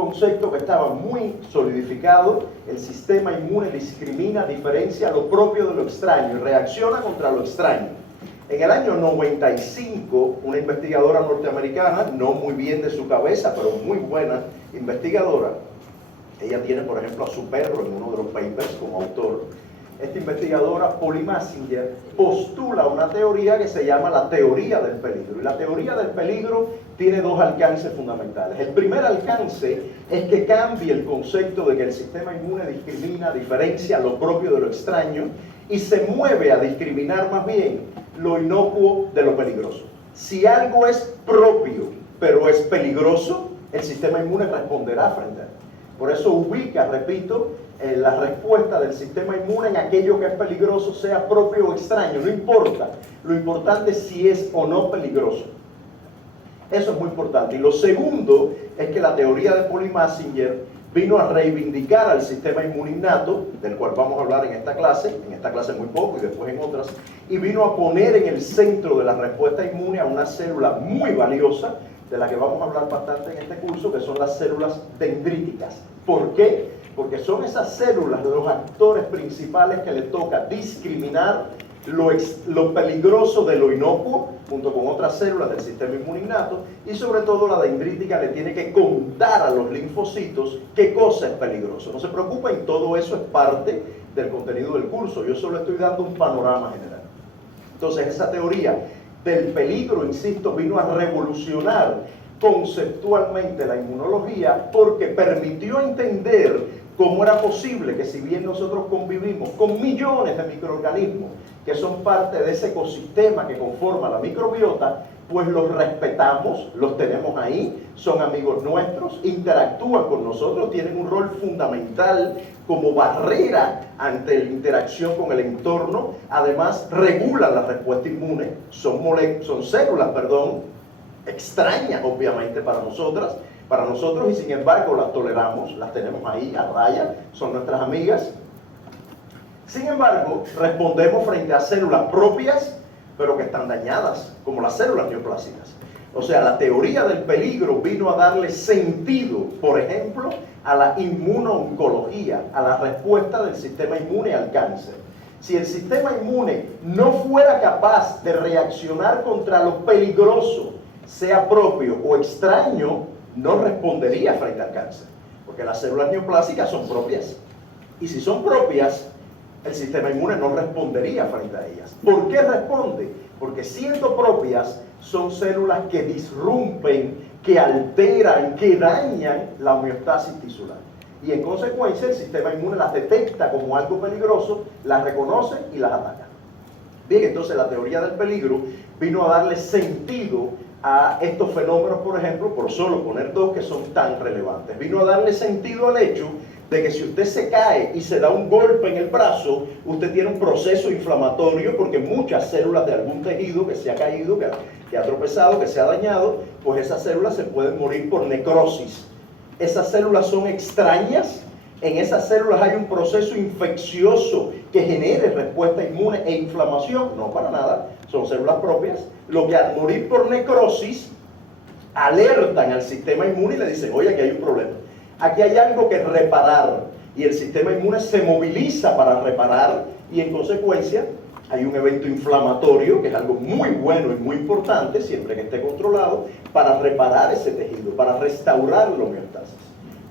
concepto que estaba muy solidificado: el sistema inmune discrimina, diferencia lo propio de lo extraño y reacciona contra lo extraño. En el año 95, una investigadora norteamericana, no muy bien de su cabeza, pero muy buena investigadora, ella tiene, por ejemplo, a su perro en uno de los papers como autor. Esta investigadora, Polly Massinger, postula una teoría que se llama la teoría del peligro. Y la teoría del peligro tiene dos alcances fundamentales. El primer alcance es que cambie el concepto de que el sistema inmune discrimina, diferencia lo propio de lo extraño y se mueve a discriminar más bien lo inocuo de lo peligroso. Si algo es propio pero es peligroso, el sistema inmune responderá frente a él. Por eso ubica, repito, la respuesta del sistema inmune en aquello que es peligroso, sea propio o extraño, no importa. Lo importante es si es o no peligroso. Eso es muy importante. Y lo segundo es que la teoría de Polly Massinger vino a reivindicar al sistema inmune innato, del cual vamos a hablar en esta clase muy poco y después en otras, y vino a poner en el centro de la respuesta inmune a una célula muy valiosa, de la que vamos a hablar bastante en este curso, que son las células dendríticas. ¿Por qué? Porque son esas células los actores principales que le toca discriminar lo peligroso de lo inocuo, junto con otras células del sistema inmune innato, y sobre todo la dendrítica le tiene que contar a los linfocitos qué cosa es peligroso. No se preocupen, todo eso es parte del contenido del curso, yo solo estoy dando un panorama general. Entonces, esa teoría del peligro, insisto, vino a revolucionar conceptualmente la inmunología porque permitió entender cómo era posible que, si bien nosotros convivimos con millones de microorganismos que son parte de ese ecosistema que conforma la microbiota, pues los respetamos, los tenemos ahí, son amigos nuestros, interactúan con nosotros, tienen un rol fundamental como barrera ante la interacción con el entorno, además regulan la respuesta inmune, son células, extrañas obviamente para nosotros y sin embargo las toleramos, las tenemos ahí a raya, son nuestras amigas. Sin embargo, respondemos frente a células propias, pero que están dañadas, como las células neoplásicas. O sea, la teoría del peligro vino a darle sentido, por ejemplo, a la inmunooncología, a la respuesta del sistema inmune al cáncer. Si el sistema inmune no fuera capaz de reaccionar contra lo peligroso, sea propio o extraño, no respondería frente al cáncer, porque las células neoplásicas son propias. Y si son propias, el sistema inmune no respondería frente a ellas. ¿Por qué responde? Porque siendo propias, son células que disrumpen, que alteran, que dañan la homeostasis tisular. Y en consecuencia, el sistema inmune las detecta como algo peligroso, las reconoce y las ataca. Bien, entonces la teoría del peligro vino a darle sentido a estos fenómenos, por ejemplo, por solo poner dos que son tan relevantes. Vino a darle sentido al hecho de que si usted se cae y se da un golpe en el brazo, usted tiene un proceso inflamatorio porque muchas células de algún tejido que se ha caído, que ha tropezado, que se ha dañado, pues esas células se pueden morir por necrosis. Esas células son extrañas, en esas células hay un proceso infeccioso que genere respuesta inmune e inflamación, no para nada, son células propias, lo que al morir por necrosis alertan al sistema inmune y le dicen, oye, aquí hay un problema. Aquí hay algo que reparar y el sistema inmune se moviliza para reparar y en consecuencia hay un evento inflamatorio que es algo muy bueno y muy importante siempre que esté controlado para reparar ese tejido, para restaurar la homeostasis.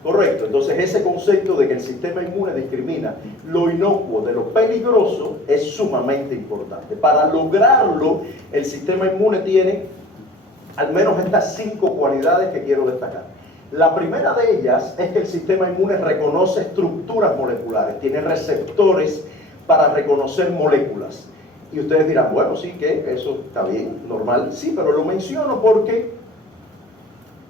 Correcto, entonces ese concepto de que el sistema inmune discrimina lo inocuo de lo peligroso es sumamente importante. Para lograrlo, el sistema inmune tiene al menos estas 5 cualidades que quiero destacar. La primera de ellas es que el sistema inmune reconoce estructuras moleculares, tiene receptores para reconocer moléculas. Y ustedes dirán, bueno, sí, que eso está bien, normal. Sí, pero lo menciono porque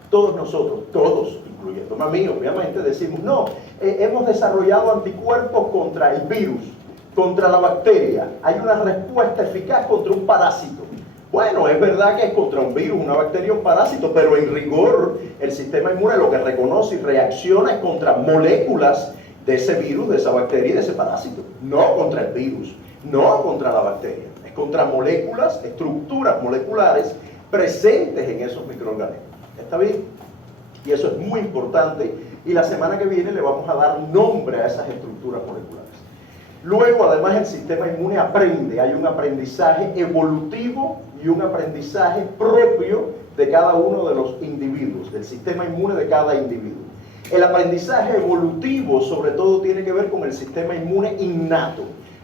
todos nosotros, todos, incluyéndome a mí, obviamente, decimos, no, hemos desarrollado anticuerpos contra el virus, contra la bacteria. Hay una respuesta eficaz contra un parásito. Bueno, es verdad que es contra un virus, una bacteria, un parásito, pero en rigor el sistema inmune lo que reconoce y reacciona es contra moléculas de ese virus, de esa bacteria y de ese parásito. No contra el virus, no contra la bacteria. Es contra moléculas, estructuras moleculares presentes en esos microorganismos. ¿Está bien? Y eso es muy importante, y la semana que viene le vamos a dar nombre a esas estructuras moleculares. Luego, además, el sistema inmune aprende, hay un aprendizaje evolutivo y un aprendizaje propio de cada uno de los individuos, del sistema inmune de cada individuo. El aprendizaje evolutivo, sobre todo, tiene que ver con el sistema inmune innato,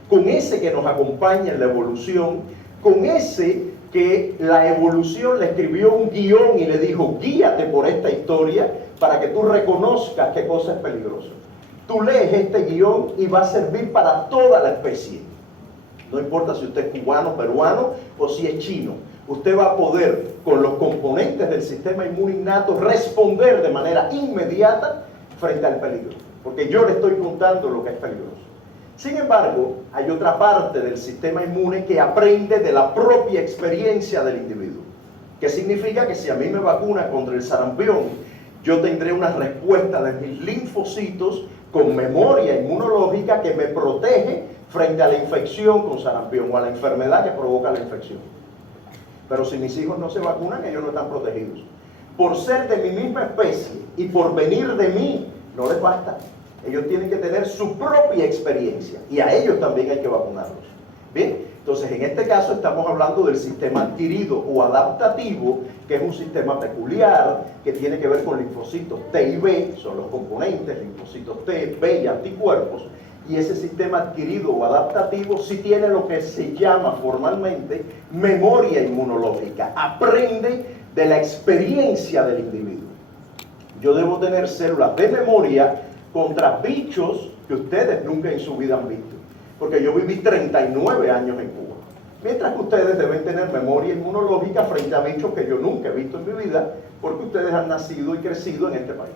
con ese que nos acompaña en la evolución, con ese que la evolución le escribió un guión y le dijo, guíate por esta historia para que tú reconozcas qué cosa es peligrosa. Tú lees este guión y va a servir para toda la especie. No importa si usted es cubano, peruano o si es chino. Usted va a poder, con los componentes del sistema inmune innato, responder de manera inmediata frente al peligro. Porque yo le estoy contando lo que es peligroso. Sin embargo, hay otra parte del sistema inmune que aprende de la propia experiencia del individuo. Que significa que si a mí me vacunan contra el sarampión, yo tendré una respuesta de mis linfocitos con memoria inmunológica que me protege frente a la infección con sarampión o a la enfermedad que provoca la infección. Pero si mis hijos no se vacunan, ellos no están protegidos. Por ser de mi misma especie y por venir de mí, no les basta. Ellos tienen que tener su propia experiencia y a ellos también hay que vacunarlos. Bien, entonces en este caso estamos hablando del sistema adquirido o adaptativo, que es un sistema peculiar que tiene que ver con linfocitos T y B, son los componentes, linfocitos T, B y anticuerpos. Y ese sistema adquirido o adaptativo sí tiene lo que se llama formalmente memoria inmunológica. Aprende de la experiencia del individuo. Yo debo tener células de memoria contra bichos que ustedes nunca en su vida han visto. Porque yo viví 39 años en Cuba. Mientras que ustedes deben tener memoria inmunológica frente a bichos que yo nunca he visto en mi vida, porque ustedes han nacido y crecido en este país.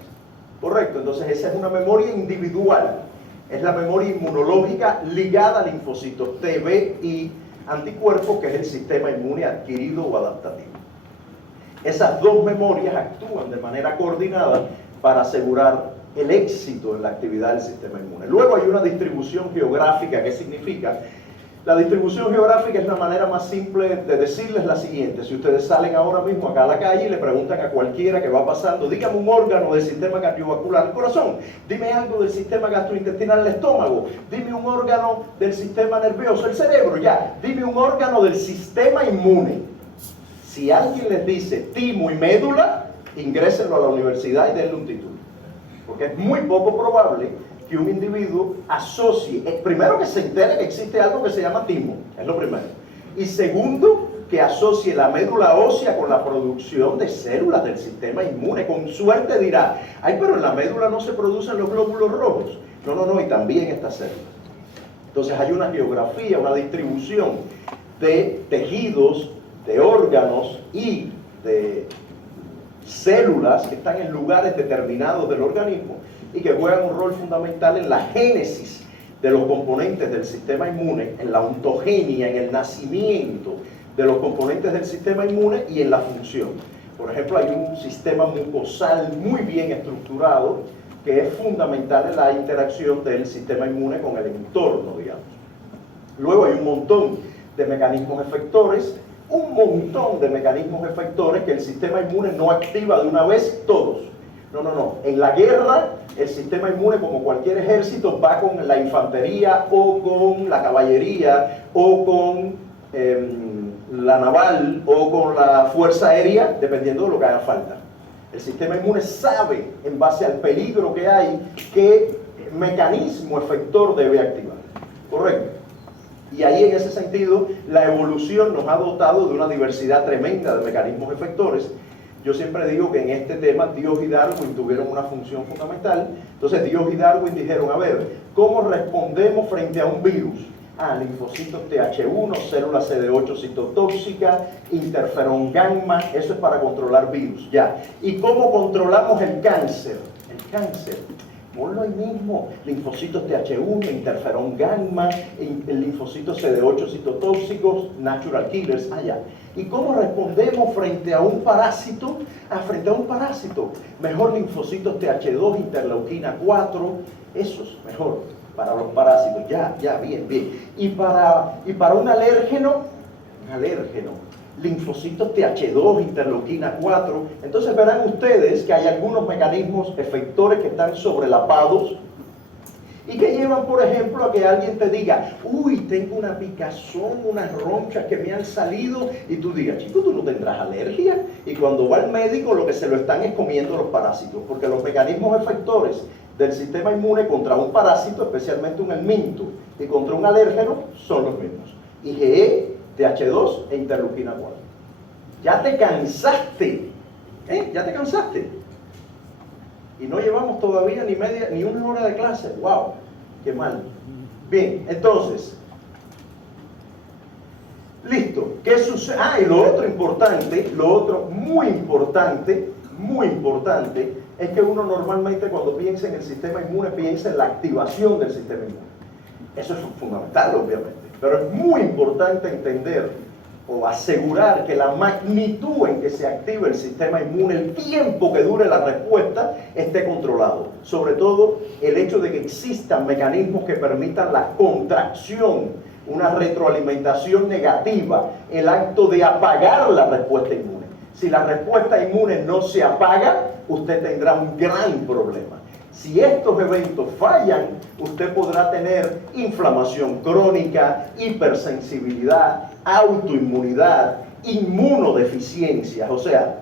Correcto, entonces esa es una memoria individual. Es la memoria inmunológica ligada a linfocitos T, B y anticuerpos, que es el sistema inmune adquirido o adaptativo. Esas dos memorias actúan de manera coordinada para asegurar el éxito en la actividad del sistema inmune. Luego hay una distribución geográfica. ¿Qué significa? La distribución geográfica es la manera más simple de decirles la siguiente. Si ustedes salen ahora mismo acá a la calle y le preguntan a cualquiera que va pasando, dígame un órgano del sistema cardiovascular, el corazón, dime algo del sistema gastrointestinal, el estómago, dime un órgano del sistema nervioso, el cerebro, ya, dime un órgano del sistema inmune. Si alguien les dice timo y médula, ingrésenlo a la universidad y denle un título. Porque es muy poco probable que un individuo asocie, primero que se entere que existe algo que se llama timo, es lo primero. Y segundo, que asocie la médula ósea con la producción de células del sistema inmune. Con suerte dirá, ay, pero en la médula no se producen los glóbulos rojos. No, y también estas células. Entonces hay una geografía, una distribución de tejidos, de órganos y de células que están en lugares determinados del organismo y que juegan un rol fundamental en la génesis de los componentes del sistema inmune, en la ontogenia, en el nacimiento de los componentes del sistema inmune y en la función. Por ejemplo, hay un sistema mucosal muy bien estructurado que es fundamental en la interacción del sistema inmune con el entorno, digamos. Luego hay un montón de mecanismos efectores, que el sistema inmune no activa de una vez todos. No. En la guerra, el sistema inmune, como cualquier ejército, va con la infantería o con la caballería o con la naval o con la fuerza aérea, dependiendo de lo que haga falta. El sistema inmune sabe, en base al peligro que hay, qué mecanismo efector debe activar. ¿Correcto? Y ahí, en ese sentido, la evolución nos ha dotado de una diversidad tremenda de mecanismos efectores. Yo siempre digo que en este tema Dios y Darwin tuvieron una función fundamental. Entonces Dios y Darwin dijeron, a ver, ¿cómo respondemos frente a un virus? Linfocitos TH1, células CD8 citotóxica, interferón gamma, eso es para controlar virus, ya. ¿Y cómo controlamos el cáncer? El cáncer, ponlo ahí mismo, linfocitos TH1, interferón gamma, el linfocito CD8 citotóxicos, natural killers, allá. ¿Y cómo respondemos frente a un parásito? Frente a un parásito, mejor linfocitos TH2, interleuquina 4, esos, mejor. Para los parásitos, ya, bien. Y para un alérgeno, linfocitos TH2, interleuquina 4. Entonces verán ustedes que hay algunos mecanismos efectores que están sobrelapados y que llevan, por ejemplo, a que alguien te diga, uy, tengo una picazón, unas ronchas que me han salido, y tú digas, chico, tú no tendrás alergia. Y cuando va al médico, lo que se lo están es comiendo los parásitos, porque los mecanismos efectores del sistema inmune contra un parásito, especialmente un helminto, y contra un alérgeno, son los mismos. IgE, TH2 e interleuquina 4. Ya te cansaste, ya te cansaste. Y no llevamos todavía ni una hora de clase. ¡Wow! ¡Qué mal! Bien, entonces, listo. ¿Qué sucede? Y lo otro importante, lo otro muy importante, es que uno normalmente cuando piensa en el sistema inmune, piensa en la activación del sistema inmune. Eso es fundamental, obviamente. Pero es muy importante entender o asegurar que la magnitud en que se active el sistema inmune, el tiempo que dure la respuesta, esté controlado. Sobre todo, el hecho de que existan mecanismos que permitan la contracción, una retroalimentación negativa, el acto de apagar la respuesta inmune. Si la respuesta inmune no se apaga, usted tendrá un gran problema. Si estos eventos fallan, usted podrá tener inflamación crónica, hipersensibilidad, autoinmunidad, inmunodeficiencias. O sea,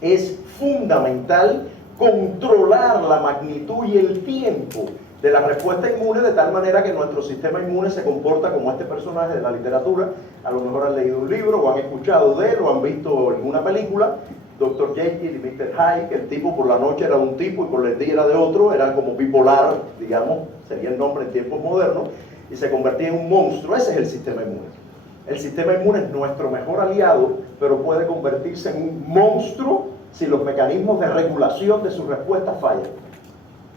es fundamental controlar la magnitud y el tiempo de la respuesta inmune de tal manera que nuestro sistema inmune se comporta como este personaje de la literatura. A lo mejor han leído un libro o han escuchado de él o han visto alguna película, Dr. Jekyll y Mr. Hyde, que el tipo por la noche era de un tipo y por el día era de otro, era como bipolar, digamos, sería el nombre en tiempos modernos, y se convertía en un monstruo. Ese es el sistema inmune. El sistema inmune es nuestro mejor aliado, pero puede convertirse en un monstruo si los mecanismos de regulación de su respuesta fallan.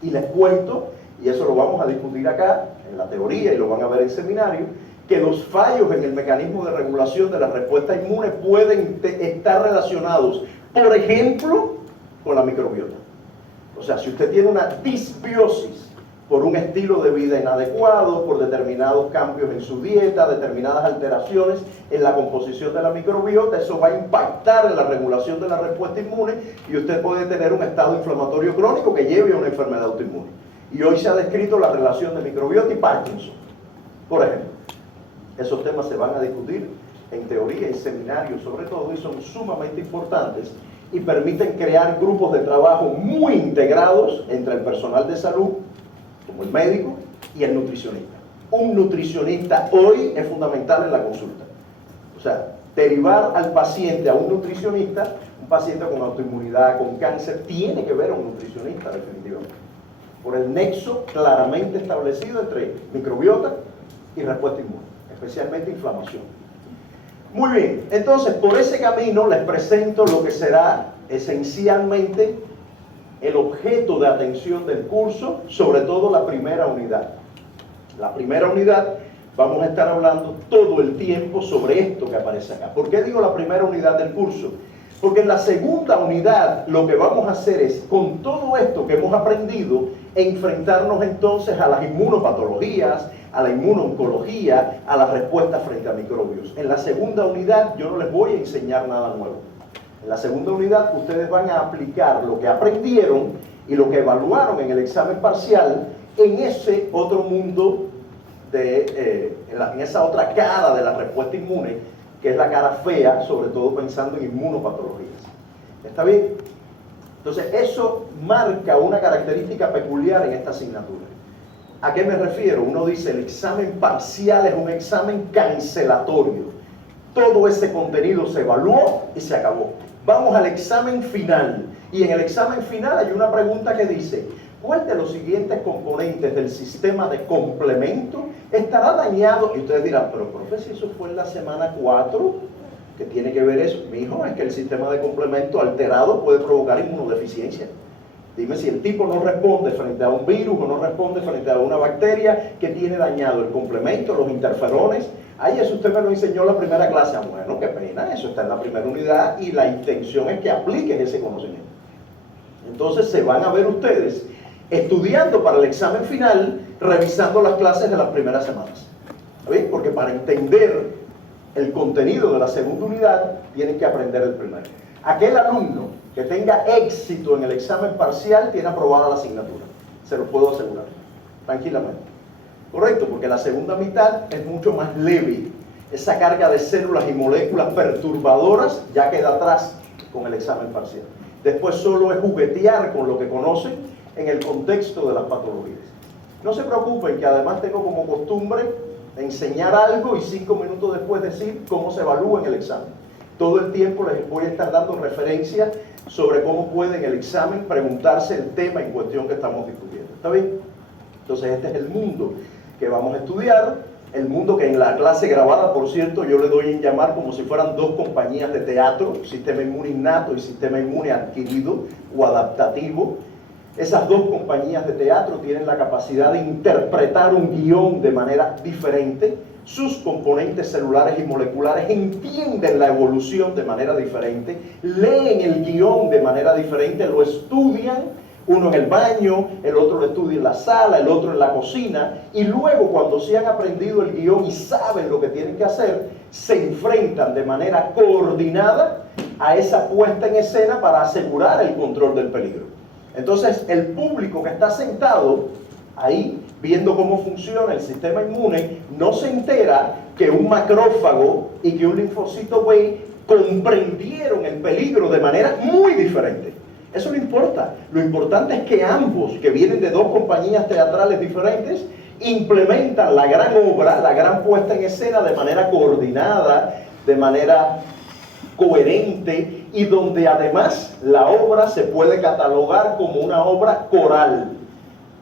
Y les cuento, y eso lo vamos a discutir acá, en la teoría, y lo van a ver en seminario, que los fallos en el mecanismo de regulación de la respuesta inmune pueden estar relacionados, por ejemplo, con la microbiota. O sea, si usted tiene una disbiosis por un estilo de vida inadecuado, por determinados cambios en su dieta, determinadas alteraciones en la composición de la microbiota, eso va a impactar en la regulación de la respuesta inmune y usted puede tener un estado inflamatorio crónico que lleve a una enfermedad autoinmune. Y hoy se ha descrito la relación de microbiota y Parkinson, por ejemplo. Esos temas se van a discutir en teoría y seminarios sobre todo, y son sumamente importantes y permiten crear grupos de trabajo muy integrados entre el personal de salud, como el médico, y el nutricionista. Un nutricionista hoy es fundamental en la consulta. O sea, derivar al paciente a un nutricionista, un paciente con autoinmunidad, con cáncer, tiene que ver a un nutricionista definitivamente, por el nexo claramente establecido entre microbiota y respuesta inmune, especialmente inflamación. Muy bien, entonces por ese camino les presento lo que será esencialmente el objeto de atención del curso, sobre todo la primera unidad. La primera unidad vamos a estar hablando todo el tiempo sobre esto que aparece acá. ¿Por qué digo la primera unidad del curso? Porque en la segunda unidad lo que vamos a hacer es, con todo esto que hemos aprendido, enfrentarnos entonces a las inmunopatologías, a la inmunoncología, a la respuesta frente a microbios. En la segunda unidad yo no les voy a enseñar nada nuevo. En la segunda unidad ustedes van a aplicar lo que aprendieron y lo que evaluaron en el examen parcial en ese otro mundo, en esa otra cara de la respuesta inmune, que es la cara fea, sobre todo pensando en inmunopatologías. ¿Está bien? Entonces eso marca una característica peculiar en esta asignatura. ¿A qué me refiero? Uno dice el examen parcial es un examen cancelatorio. Todo ese contenido se evaluó y se acabó. Vamos al examen final. Y en el examen final hay una pregunta que dice, ¿cuál de los siguientes componentes del sistema de complemento estará dañado? Y ustedes dirán, pero profe, si eso fue en la semana 4, ¿qué tiene que ver eso? Mijo, es que el sistema de complemento alterado puede provocar inmunodeficiencia. Dime si el tipo no responde frente a un virus o no responde frente a una bacteria que tiene dañado el complemento, los interferones. Ay, eso usted me lo enseñó en la primera clase. Bueno, qué pena, eso está en la primera unidad y la intención es que apliquen ese conocimiento. Entonces se van a ver ustedes estudiando para el examen final, revisando las clases de las primeras semanas. ¿Ven? Porque para entender el contenido de la segunda unidad, tienen que aprender el primero. Aquel alumno que tenga éxito en el examen parcial tiene aprobada la asignatura. Se lo puedo asegurar, tranquilamente. Correcto, porque la segunda mitad es mucho más leve. Esa carga de células y moléculas perturbadoras ya queda atrás con el examen parcial. Después solo es juguetear con lo que conocen en el contexto de las patologías. No se preocupen que además tengo como costumbre enseñar algo y 5 minutos después decir cómo se evalúa en el examen. Todo el tiempo les voy a estar dando referencias sobre cómo puede en el examen preguntarse el tema en cuestión que estamos discutiendo. ¿Está bien? Entonces este es el mundo que vamos a estudiar, el mundo que en la clase grabada, por cierto, yo le doy en llamar como si fueran dos compañías de teatro, sistema inmune innato y sistema inmune adquirido o adaptativo. Esas dos compañías de teatro tienen la capacidad de interpretar un guión de manera diferente. Sus componentes celulares y moleculares entienden la evolución de manera diferente, leen el guión de manera diferente, lo estudian, uno en el baño, el otro lo estudia en la sala, el otro en la cocina, y luego cuando se han aprendido el guión y saben lo que tienen que hacer, se enfrentan de manera coordinada a esa puesta en escena para asegurar el control del peligro. Entonces el público que está sentado ahí viendo cómo funciona el sistema inmune no se entera que un macrófago y que un linfocito B comprendieron el peligro de manera muy diferente. Eso no importa. Lo importante es que ambos, que vienen de dos compañías teatrales diferentes, implementan la gran obra, la gran puesta en escena de manera coordinada, de manera coherente, y donde además la obra se puede catalogar como una obra coral.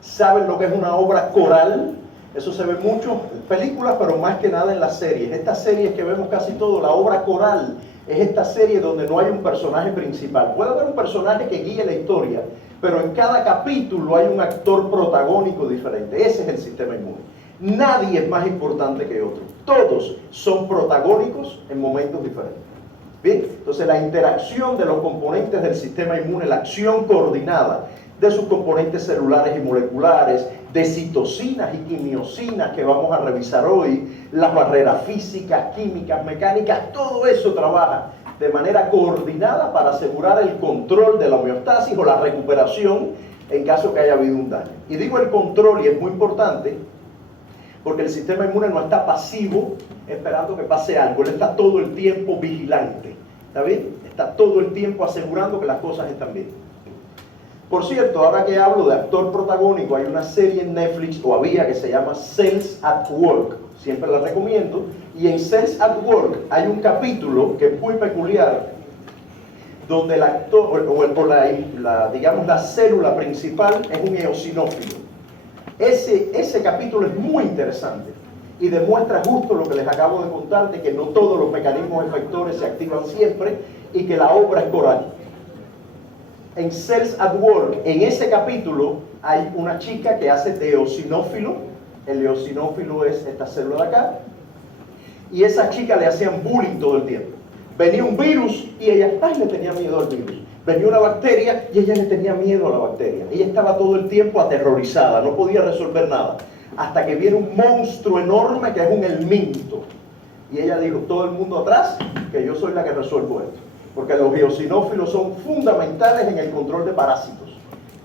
¿Saben lo que es una obra coral? Eso se ve mucho en películas, pero más que nada en las series. Estas series que vemos casi todo, la obra coral es esta serie donde no hay un personaje principal. Puede haber un personaje que guíe la historia, pero en cada capítulo hay un actor protagónico diferente. Ese es el sistema inmune. Nadie es más importante que otro. Todos son protagónicos en momentos diferentes. Bien, entonces la interacción de los componentes del sistema inmune, la acción coordinada de sus componentes celulares y moleculares, de citocinas y quimiosinas que vamos a revisar hoy, las barreras físicas, químicas, mecánicas, todo eso trabaja de manera coordinada para asegurar el control de la homeostasis o la recuperación en caso que haya habido un daño. Y digo el control, y es muy importante, porque el sistema inmune no está pasivo esperando que pase algo, él está todo el tiempo vigilante, ¿está bien? Está todo el tiempo asegurando que las cosas están bien. Por cierto, ahora que hablo de actor protagónico, hay una serie en Netflix, o había, que se llama Cells at Work, siempre la recomiendo, y en Cells at Work hay un capítulo que es muy peculiar, donde el actor, digamos la célula principal es un eosinófilo. Ese capítulo es muy interesante y demuestra justo lo que les acabo de contar, de que no todos los mecanismos efectores se activan siempre y que la obra es coral. En Cells at Work, en ese capítulo, hay una chica que hace de eosinófilo. El eosinófilo es esta célula de acá. Y esa chica le hacían bullying todo el tiempo. Venía un virus y ella, le tenía miedo al virus. Venía una bacteria y ella le tenía miedo a la bacteria. Ella estaba todo el tiempo aterrorizada, no podía resolver nada. Hasta que viene un monstruo enorme que es un helminto. Y ella dijo, todo el mundo atrás, que yo soy la que resuelvo esto. Porque los eosinófilos son fundamentales en el control de parásitos,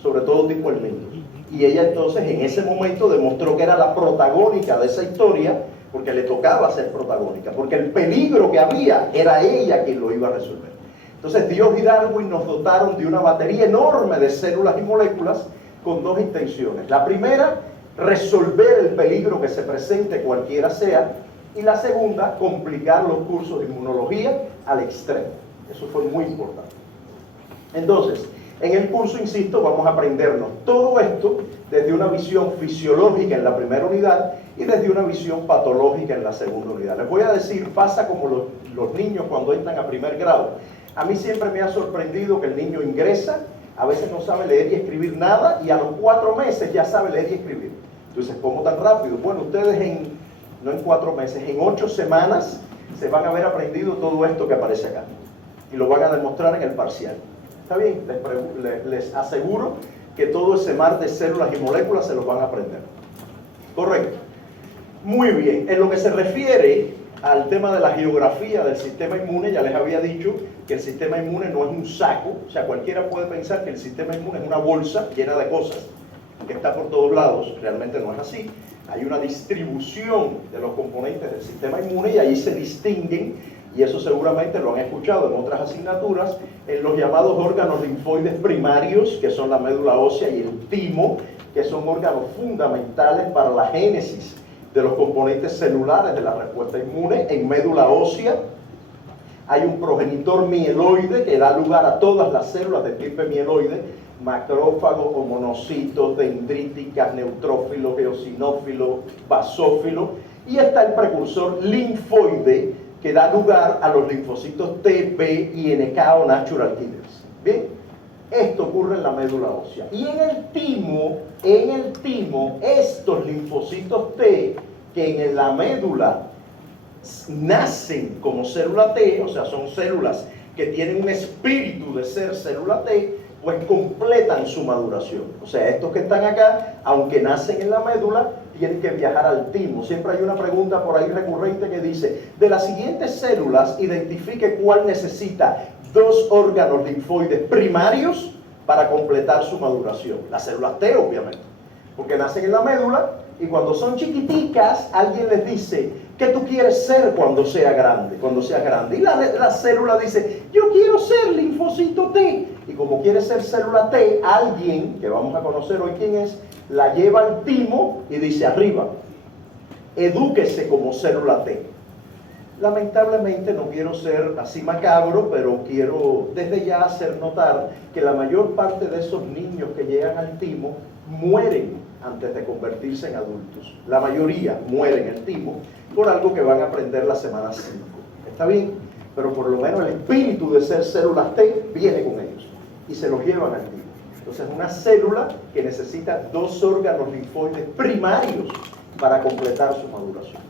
sobre todo tipo helmintos. Y ella entonces en ese momento demostró que era la protagónica de esa historia, porque le tocaba ser protagónica, porque el peligro que había era ella quien lo iba a resolver. Entonces Dios y Darwin nos dotaron de una batería enorme de células y moléculas con dos intenciones. La primera, resolver el peligro que se presente cualquiera sea, y la segunda, complicar los cursos de inmunología al extremo. Eso fue muy importante. Entonces, en el curso, insisto, vamos a aprendernos todo esto desde una visión fisiológica en la primera unidad y desde una visión patológica en la segunda unidad. Les voy a decir, pasa como los niños cuando entran a primer grado. A mí siempre me ha sorprendido que el niño ingresa, a veces no sabe leer y escribir nada, y a los 4 meses ya sabe leer y escribir. Entonces, ¿cómo tan rápido? Bueno, ustedes no en 4 meses, en 8 semanas se van a haber aprendido todo esto que aparece acá. Y lo van a demostrar en el parcial. ¿Está bien? Les aseguro que todo ese mar de células y moléculas se los van a aprender. Correcto. Muy bien. En lo que se refiere al tema de la geografía del sistema inmune, ya les había dicho que el sistema inmune no es un saco, o sea, cualquiera puede pensar que el sistema inmune es una bolsa llena de cosas, que está por todos lados. Realmente no es así. Hay una distribución de los componentes del sistema inmune y ahí se distinguen, y eso seguramente lo han escuchado en otras asignaturas, en los llamados órganos linfoides primarios, que son la médula ósea y el timo, que son órganos fundamentales para la génesis de los componentes celulares de la respuesta inmune. En médula ósea hay un progenitor mieloide que da lugar a todas las células de tipo mieloide, macrófagos o monocitos, dendríticas, neutrófilos, eosinófilos, basófilos, y está el precursor linfoide que da lugar a los linfocitos T, B y NK o natural killers. Bien, esto ocurre en la médula ósea. Y en el timo, estos linfocitos T, que en la médula nacen como célula T, o sea, son células que tienen un espíritu de ser célula T, pues completan su maduración. O sea, estos que están acá, aunque nacen en la médula, tienen que viajar al timo. Siempre hay una pregunta por ahí recurrente que dice, de las siguientes células, identifique cuál necesita dos órganos linfoides primarios para completar su maduración. Las células T, obviamente, porque nacen en la médula y cuando son chiquiticas, alguien les dice, ¿qué tú quieres ser cuando sea grande? Cuando seas grande. Y la célula dice, yo quiero ser linfocito T. Y como quiere ser célula T, alguien, que vamos a conocer hoy quién es, la lleva al timo y dice, arriba, edúquese como célula T. Lamentablemente no quiero ser así macabro, pero quiero desde ya hacer notar que la mayor parte de esos niños que llegan al timo mueren antes de convertirse en adultos. La mayoría mueren en el timo por algo que van a aprender la semana 5. ¿Está bien? Pero por lo menos el espíritu de ser células T viene con ellos y se los llevan al timo. Entonces, una célula que necesita dos órganos linfoides primarios para completar su maduración.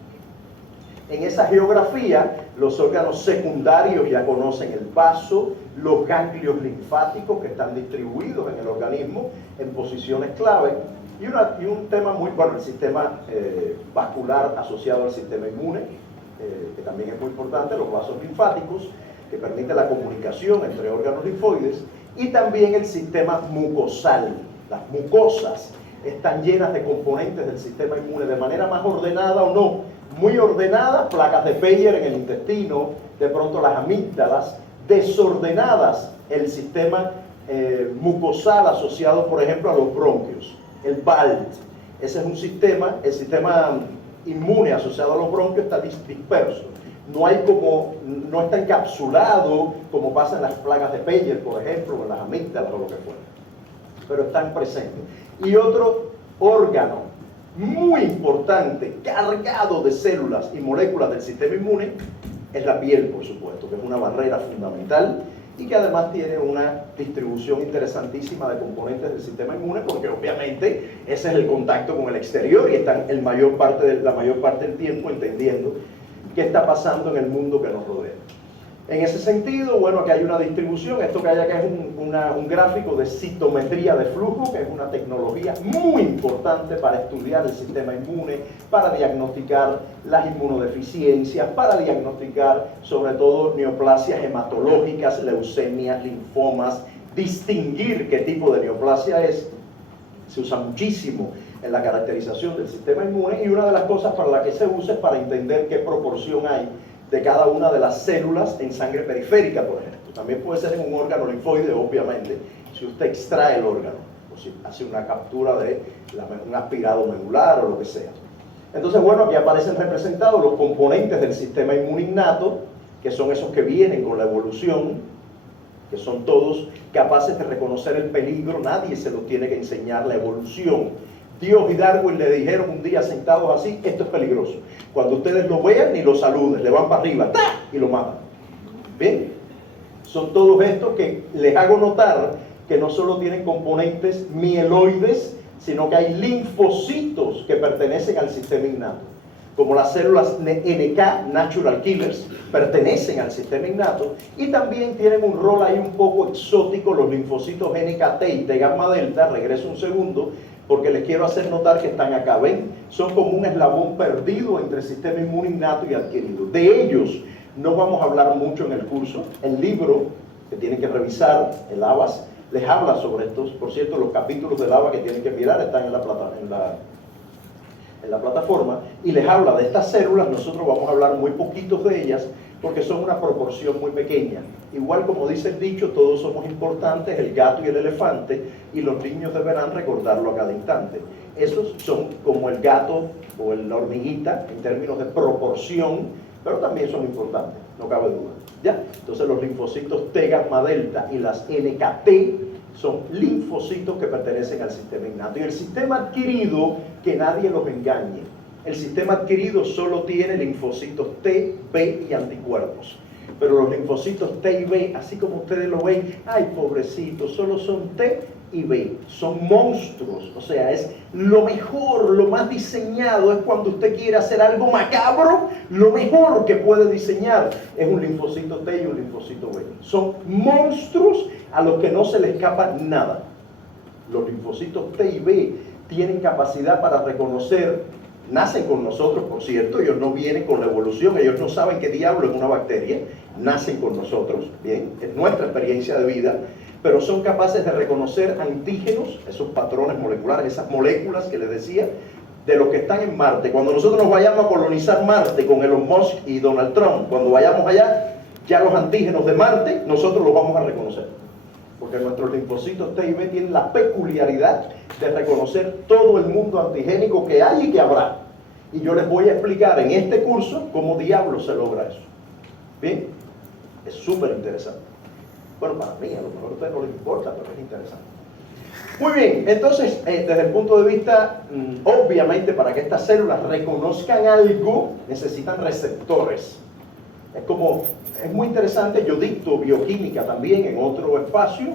En esa geografía, los órganos secundarios ya conocen el vaso, los ganglios linfáticos que están distribuidos en el organismo en posiciones clave, y un tema muy bueno, el sistema vascular asociado al sistema inmune, que también es muy importante, los vasos linfáticos, que permite la comunicación entre órganos linfoides, y también el sistema mucosal. Las mucosas están llenas de componentes del sistema inmune de manera más ordenada o no. Muy ordenadas, placas de Peyer en el intestino, de pronto las amígdalas. Desordenadas, el sistema mucosal asociado, por ejemplo, a los bronquios. El BALT, ese es un sistema, el sistema inmune asociado a los bronquios está disperso. No está encapsulado como pasa en las plagas de Peyer, por ejemplo, o en las amígdalas o lo que fuera. Pero están presentes. Y otro órgano muy importante, cargado de células y moléculas del sistema inmune, es la piel, por supuesto, que es una barrera fundamental y que además tiene una distribución interesantísima de componentes del sistema inmune, porque obviamente ese es el contacto con el exterior y están la mayor parte del tiempo entendiendo qué está pasando en el mundo que nos rodea. En ese sentido, bueno, aquí hay una distribución. Esto que hay acá es un gráfico de citometría de flujo, que es una tecnología muy importante para estudiar el sistema inmune, para diagnosticar las inmunodeficiencias, para diagnosticar sobre todo neoplasias hematológicas, leucemias, linfomas, distinguir qué tipo de neoplasia es. Se usa muchísimo en la caracterización del sistema inmune, y una de las cosas para la que se usa es para entender qué proporción hay de cada una de las células en sangre periférica, por ejemplo. También puede ser en un órgano linfoide, obviamente, si usted extrae el órgano, o si hace una captura de un aspirado medular o lo que sea. Entonces, bueno, aquí aparecen representados los componentes del sistema inmune innato, que son esos que vienen con la evolución, que son todos capaces de reconocer el peligro. Nadie se lo tiene que enseñar, la evolución. Dios y Darwin le dijeron un día sentados así, esto es peligroso. Cuando ustedes lo vean, ni lo saluden, le van para arriba, ¡tá!, y lo matan. ¿Bien? Son todos estos que les hago notar que no solo tienen componentes mieloides, sino que hay linfocitos que pertenecen al sistema innato. Como las células NK, natural killers, pertenecen al sistema innato, y también tienen un rol ahí un poco exótico los linfocitos NKT y T gamma delta, regreso un segundo, porque les quiero hacer notar que están acá, ¿ven? Son como un eslabón perdido entre el sistema inmune innato y adquirido. De ellos no vamos a hablar mucho en el curso. El libro que tienen que revisar, el ABAS, les habla sobre estos. Por cierto, los capítulos del ABAS que tienen que mirar están en la plataforma, y les habla de estas células. Nosotros vamos a hablar muy poquitos de ellas, porque son una proporción muy pequeña. Igual como dice el dicho, todos somos importantes, el gato y el elefante, y los niños deberán recordarlo a cada instante. Esos son como el gato o la hormiguita en términos de proporción, pero también son importantes, no cabe duda. ¿Ya? Entonces los linfocitos T gamma delta y las NKT son linfocitos que pertenecen al sistema innato. Y el sistema adquirido, que nadie los engañe, el sistema adquirido solo tiene linfocitos T, B y anticuerpos. Pero los linfocitos T y B, así como ustedes lo ven, ay pobrecitos, solo son T y B. Son monstruos, o sea, es lo mejor, lo más diseñado. Es cuando usted quiere hacer algo macabro, lo mejor que puede diseñar es un linfocito T y un linfocito B. Son monstruos a los que no se les escapa nada. Los linfocitos T y B tienen capacidad para reconocer. Nacen con nosotros, por cierto, ellos no vienen con la evolución, ellos no saben qué diablo es una bacteria, nacen con nosotros, bien, es nuestra experiencia de vida, pero son capaces de reconocer antígenos, esos patrones moleculares, esas moléculas que les decía, de los que están en Marte. Cuando nosotros nos vayamos a colonizar Marte con Elon Musk y Donald Trump, cuando vayamos allá, ya los antígenos de Marte, nosotros los vamos a reconocer. Porque nuestros linfocitos T y B tienen la peculiaridad de reconocer todo el mundo antigénico que hay y que habrá. Y yo les voy a explicar en este curso cómo diablos se logra eso. ¿Bien? Es súper interesante. Bueno, para mí, a lo mejor a ustedes no les importa, pero es interesante. Muy bien, entonces, desde el punto de vista, obviamente, para que estas células reconozcan algo, necesitan receptores. Es muy interesante. Yo dicto bioquímica también en otro espacio,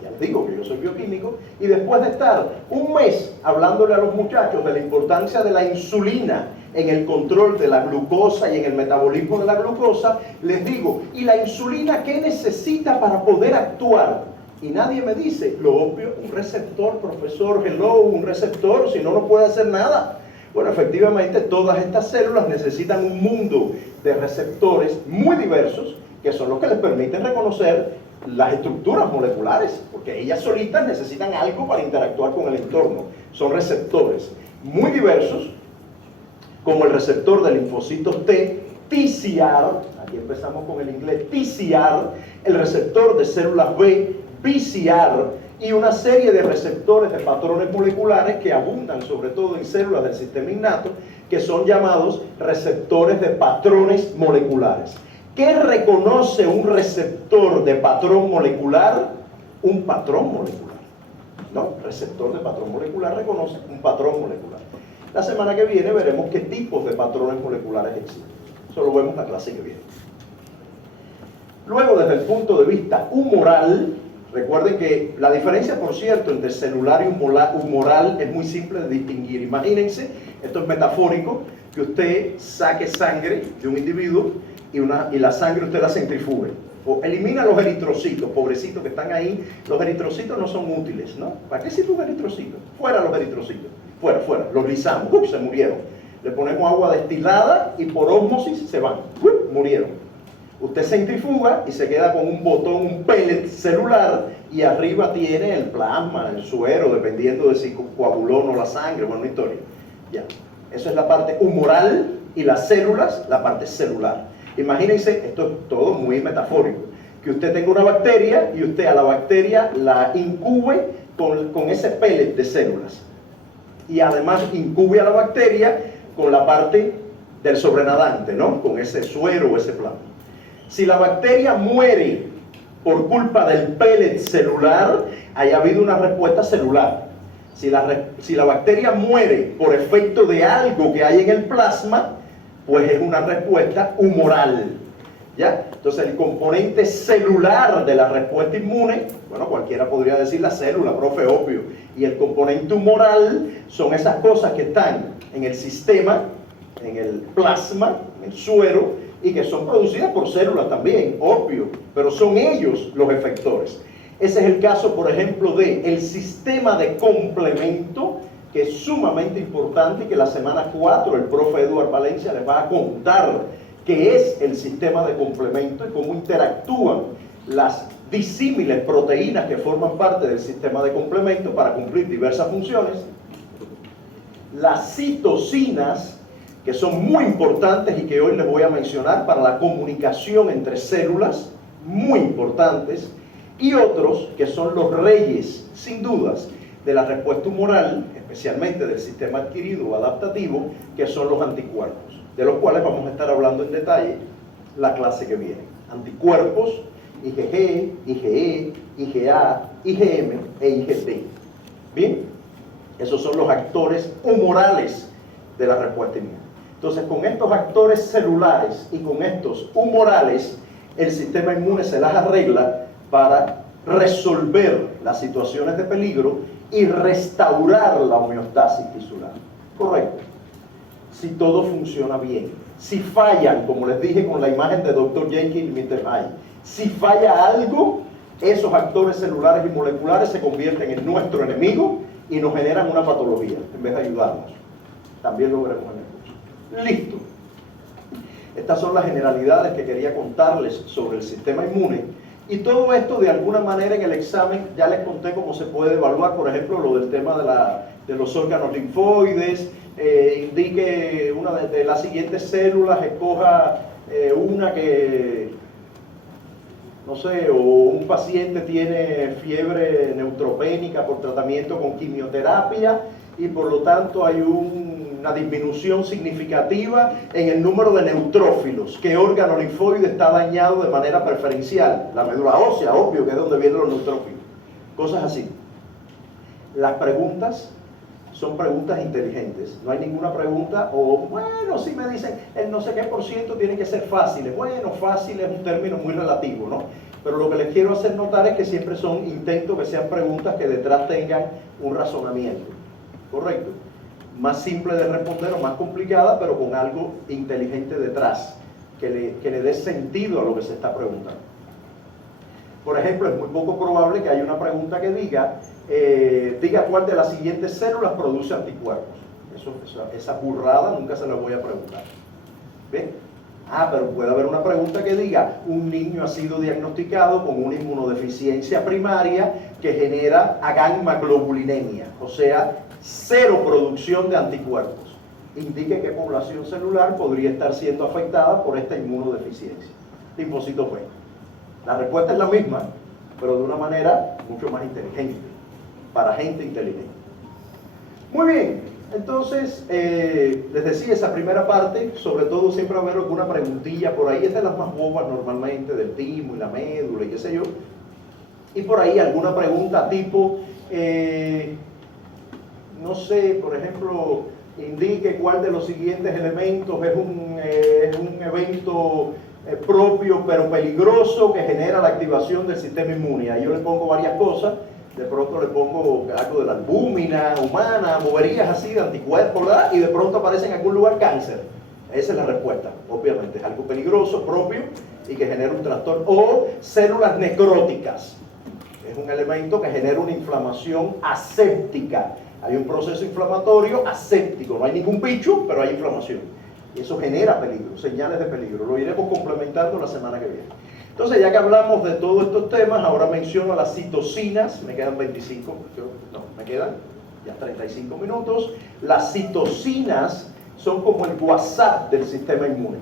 ya les digo que yo soy bioquímico, y después de estar un mes hablándole a los muchachos de la importancia de la insulina en el control de la glucosa y en el metabolismo de la glucosa, les digo, ¿y la insulina qué necesita para poder actuar? Y nadie me dice, lo obvio, un receptor, profesor, hello, un receptor, si no, no puede hacer nada. Bueno, efectivamente, todas estas células necesitan un mundo de receptores muy diversos, que son los que les permiten reconocer las estructuras moleculares, porque ellas solitas necesitan algo para interactuar con el entorno. Son receptores muy diversos, como el receptor de linfocitos T, TCR, aquí empezamos con el inglés, TCR, el receptor de células B, BCR, y una serie de receptores de patrones moleculares que abundan sobre todo en células del sistema innato, que son llamados receptores de patrones moleculares. ¿Qué reconoce un receptor de patrón molecular? Un patrón molecular. ¿No? Receptor de patrón molecular reconoce un patrón molecular. La semana que viene veremos qué tipos de patrones moleculares existen. Eso lo vemos la clase que viene. Luego, desde el punto de vista humoral, recuerden que la diferencia, por cierto, entre celular y humoral es muy simple de distinguir. Imagínense, esto es metafórico, que usted saque sangre de un individuo y la sangre usted la centrifugue. O elimina los eritrocitos, pobrecitos que están ahí. Los eritrocitos no son útiles, ¿no? ¿Para qué sirve un eritrocito? Fuera los eritrocitos, fuera, los lisamos, se murieron. Le ponemos agua destilada y por ósmosis se van, murieron. Usted centrifuga y se queda con un botón, un pellet celular, y arriba tiene el plasma, el suero, dependiendo de si coaguló o no la sangre, bueno, una historia. Ya. Eso es la parte humoral, y las células, la parte celular. Imagínense, esto es todo muy metafórico, que usted tenga una bacteria y usted a la bacteria la incube con ese pellet de células. Y además incube a la bacteria con la parte del sobrenadante, ¿no? Con ese suero o ese plasma. Si la bacteria muere por culpa del pellet celular, haya habido una respuesta celular. Si la bacteria muere por efecto de algo que hay en el plasma, pues es una respuesta humoral. ¿Ya? Entonces el componente celular de la respuesta inmune, bueno, cualquiera podría decir la célula, profe, obvio. Y el componente humoral son esas cosas que están en el sistema, en el plasma, en el suero, y que son producidas por células también, obvio, pero son ellos los efectores. Ese es el caso, por ejemplo, del sistema de complemento que es sumamente importante y que la semana 4 el profe Eduardo Valencia les va a contar qué es el sistema de complemento y cómo interactúan las disímiles proteínas que forman parte del sistema de complemento para cumplir diversas funciones. Las citocinas, que son muy importantes y que hoy les voy a mencionar para la comunicación entre células, muy importantes, y otros que son los reyes, sin dudas, de la respuesta humoral, especialmente del sistema adquirido o adaptativo, que son los anticuerpos, de los cuales vamos a estar hablando en detalle la clase que viene. Anticuerpos, IgG, IgE, IgA, IgM e IgT. Bien, esos son los actores humorales de la respuesta inmune. Entonces, con estos actores celulares y con estos humorales, el sistema inmune se las arregla para resolver las situaciones de peligro y restaurar la homeostasis tisular. Correcto. Si todo funciona bien. Si fallan, como les dije con la imagen de Dr. Jenkins y Mr. Hyde, si falla algo, esos actores celulares y moleculares se convierten en nuestro enemigo y nos generan una patología en vez de ayudarnos. También lo veremos en el curso. Listo. Estas son las generalidades que quería contarles sobre el sistema inmune. Y todo esto, de alguna manera, en el examen ya les conté cómo se puede evaluar. Por ejemplo, lo del tema de los órganos linfoides. Indique una de las siguientes células, escoja una que, no sé, o un paciente tiene fiebre neutropénica por tratamiento con quimioterapia y por lo tanto hay una disminución significativa en el número de neutrófilos. ¿Qué órgano linfoide está dañado de manera preferencial? La médula ósea, obvio, que es donde vienen los neutrófilos. Cosas así. Las preguntas son preguntas inteligentes. No hay ninguna pregunta, o bueno, si me dicen el no sé qué por ciento tiene que ser fáciles. Bueno, fácil es un término muy relativo, ¿no? Pero lo que les quiero hacer notar es que siempre son intentos que sean preguntas que detrás tengan un razonamiento. ¿Correcto? Más simple de responder o más complicada, pero con algo inteligente detrás, que le dé sentido a lo que se está preguntando. Por ejemplo, es muy poco probable que haya una pregunta que diga cuál de las siguientes células produce anticuerpos. Esa burrada nunca se la voy a preguntar. ¿Ven? Pero puede haber una pregunta que diga, un niño ha sido diagnosticado con una inmunodeficiencia primaria que genera agamma-globulinemia, o sea, cero producción de anticuerpos. Indique qué población celular podría estar siendo afectada por esta inmunodeficiencia. Linfocitos B. La respuesta es la misma, pero de una manera mucho más inteligente, para gente inteligente. Muy bien, entonces, les decía, esa primera parte, sobre todo siempre va a haber alguna preguntilla por ahí, es de las más bobas normalmente, del timo y la médula y qué sé yo, y por ahí alguna pregunta tipo, no sé, por ejemplo, indique cuál de los siguientes elementos es un evento propio pero peligroso que genera la activación del sistema inmune. Ahí yo le pongo varias cosas, de pronto le pongo algo de la albúmina humana, moverías así de anticuerpos, ¿verdad? Y de pronto aparece en algún lugar cáncer. Esa es la respuesta, obviamente, es algo peligroso, propio y que genera un trastorno. O células necróticas, es un elemento que genera una inflamación aséptica. Hay un proceso inflamatorio aséptico, no hay ningún bicho, pero hay inflamación. Y eso genera peligro, señales de peligro. Lo iremos complementando la semana que viene. Entonces, ya que hablamos de todos estos temas, ahora menciono las citocinas. Me quedan 25, no, me quedan ya 35 minutos. Las citocinas son como el WhatsApp del sistema inmune.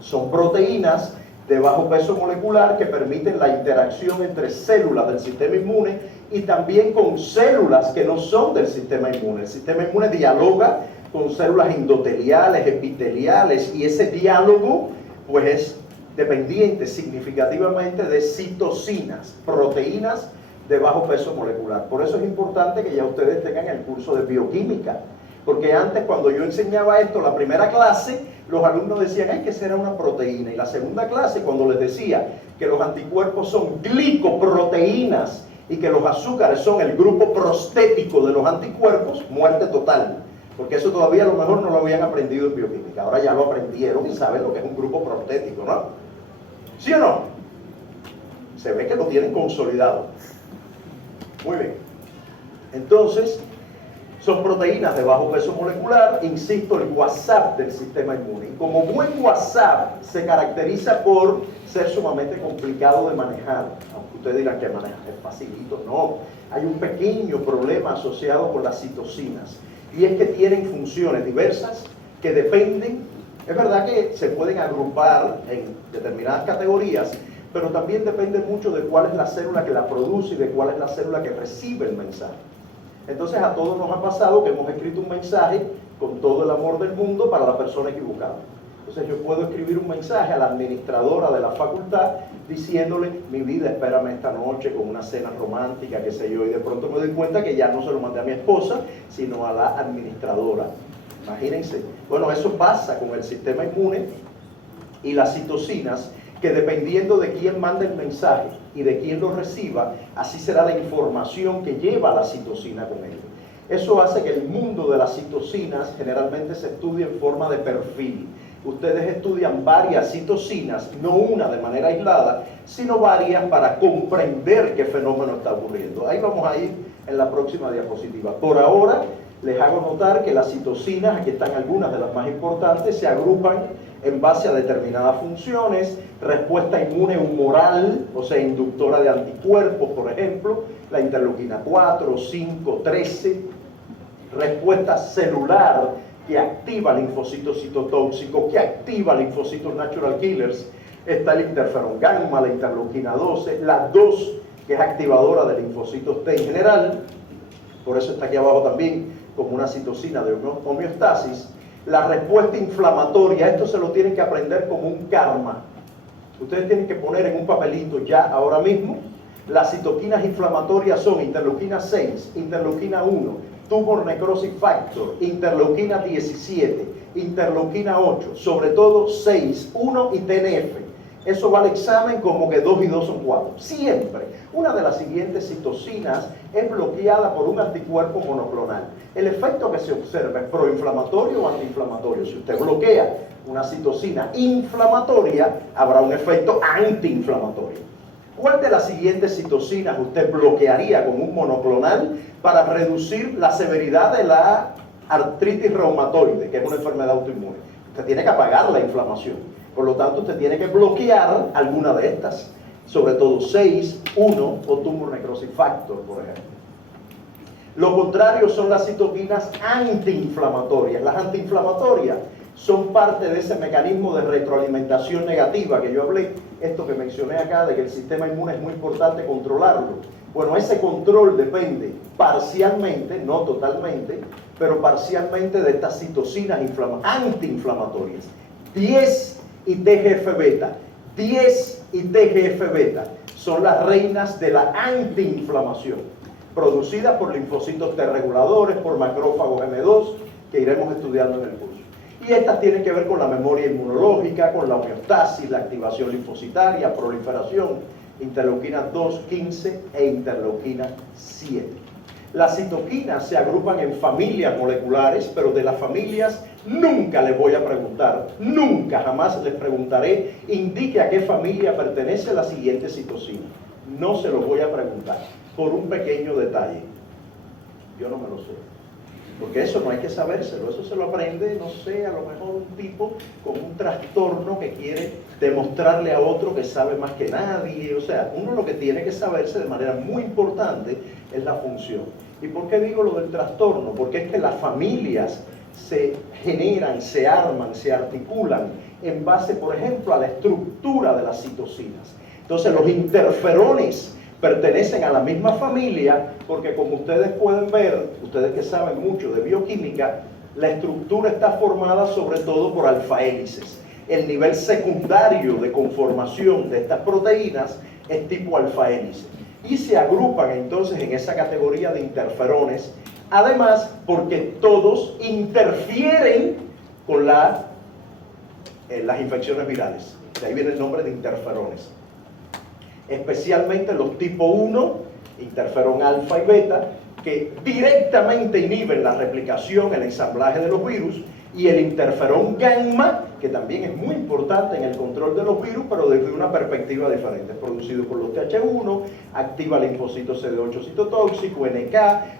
Son proteínas de bajo peso molecular que permiten la interacción entre células del sistema inmune y también con células que no son del sistema inmune. El sistema inmune dialoga con células endoteliales, epiteliales, y ese diálogo pues es dependiente significativamente de citocinas, proteínas de bajo peso molecular. Por eso es importante que ya ustedes tengan el curso de bioquímica, porque antes, cuando yo enseñaba esto, la primera clase, los alumnos decían, ay, ¿qué será una proteína? Y la segunda clase, cuando les decía que los anticuerpos son glicoproteínas y que los azúcares son el grupo prostético de los anticuerpos, muerte total. Porque eso todavía a lo mejor no lo habían aprendido en bioquímica. Ahora ya lo aprendieron y saben lo que es un grupo prostético, ¿no? ¿Sí o no? Se ve que lo tienen consolidado. Muy bien. Entonces, Son proteínas de bajo peso molecular, insisto, el WhatsApp del sistema inmune. Y como buen WhatsApp se caracteriza por ser sumamente complicado de manejar. Aunque ustedes dirán que manejar es facilito, no. Hay un pequeño problema asociado con las citocinas. Y es que tienen funciones diversas que dependen, es verdad que se pueden agrupar en determinadas categorías, pero también depende mucho de cuál es la célula que la produce y de cuál es la célula que recibe el mensaje. Entonces a todos nos ha pasado que hemos escrito un mensaje con todo el amor del mundo para la persona equivocada. Entonces yo puedo escribir un mensaje a la administradora de la facultad diciéndole: mi vida, espérame esta noche con una cena romántica, qué sé yo, y de pronto me doy cuenta que ya no se lo mandé a mi esposa, sino a la administradora. Imagínense. Bueno, eso pasa con el sistema inmune y las citocinas, que dependiendo de quién manda el mensaje y de quién lo reciba, así será la información que lleva la citocina con él. Eso hace que el mundo de las citocinas generalmente se estudie en forma de perfil. Ustedes estudian varias citocinas, no una de manera aislada, sino varias para comprender qué fenómeno está ocurriendo. Ahí vamos a ir en la próxima diapositiva. Por ahora, les hago notar que las citocinas, aquí están algunas de las más importantes, se agrupan en base a determinadas funciones: respuesta inmune humoral, o sea, inductora de anticuerpos, por ejemplo, la interleuquina 4, 5, 13, respuesta celular, que activa linfocitos citotóxicos, que activa linfocitos natural killers. Está el interferón gamma, la interleuquina 12, la 2, que es activadora de linfocitos T en general, por eso está aquí abajo también como una citocina de homeostasis. La respuesta inflamatoria, esto se lo tienen que aprender como un karma. Ustedes tienen que poner en un papelito ya, ahora mismo, las citoquinas inflamatorias son interleuquina 6, interleuquina 1, tumor necrosis factor, interleuquina 17, interleuquina 8, sobre todo 6, 1 y TNF. Eso va al examen como que 2 y 2 son 4. Siempre. Una de las siguientes citocinas es bloqueada por un anticuerpo monoclonal. El efecto que se observa es proinflamatorio o antiinflamatorio. Si usted bloquea una citocina inflamatoria, habrá un efecto antiinflamatorio. ¿Cuál de las siguientes citocinas usted bloquearía con un monoclonal para reducir la severidad de la artritis reumatoide, que es una enfermedad autoinmune? Usted tiene que apagar la inflamación. Por lo tanto, usted tiene que bloquear alguna de estas, sobre todo 6, 1 o tumor necrosis factor, por ejemplo. Lo contrario son las citoquinas antiinflamatorias. Las antiinflamatorias son parte de ese mecanismo de retroalimentación negativa que yo hablé, esto que mencioné acá, de que el sistema inmune es muy importante controlarlo. Bueno, ese control depende parcialmente, no totalmente, pero parcialmente de estas citocinas antiinflamatorias. 10 y TGF-beta. 10 y TGF-beta son las reinas de la antiinflamación, producidas por linfocitos T reguladores, por macrófagos M2, que iremos estudiando en el curso. Y estas tienen que ver con la memoria inmunológica, con la homeostasis, la activación linfocitaria, proliferación, interleuquina 2, 15 e interleuquina 7. Las citoquinas se agrupan en familias moleculares, pero de las familias nunca les voy a preguntar, nunca, jamás les preguntaré, indique a qué familia pertenece la siguiente citocina. No se los voy a preguntar, por un pequeño detalle. Yo no me lo sé. Porque eso no hay que sabérselo, eso se lo aprende, no sé, a lo mejor un tipo con un trastorno que quiere demostrarle a otro que sabe más que nadie. O sea, uno lo que tiene que saberse de manera muy importante es la función. ¿Y por qué digo lo del trastorno? Porque es que las familias se generan, se arman, se articulan en base, por ejemplo, a la estructura de las citocinas. Entonces, los interferones pertenecen a la misma familia porque, como ustedes pueden ver, ustedes que saben mucho de bioquímica, la estructura está formada sobre todo por alfa-hélices. El nivel secundario de conformación de estas proteínas es tipo alfa-hélice. Y se agrupan entonces en esa categoría de interferones, además porque todos interfieren con las infecciones virales. De ahí viene el nombre de interferones. Especialmente los tipo 1, interferón alfa y beta, que directamente inhiben la replicación, el ensamblaje de los virus, y el interferón gamma, que también es muy importante en el control de los virus, pero desde una perspectiva diferente. Es producido por los TH1, activa el linfocito CD8 citotóxico, NK,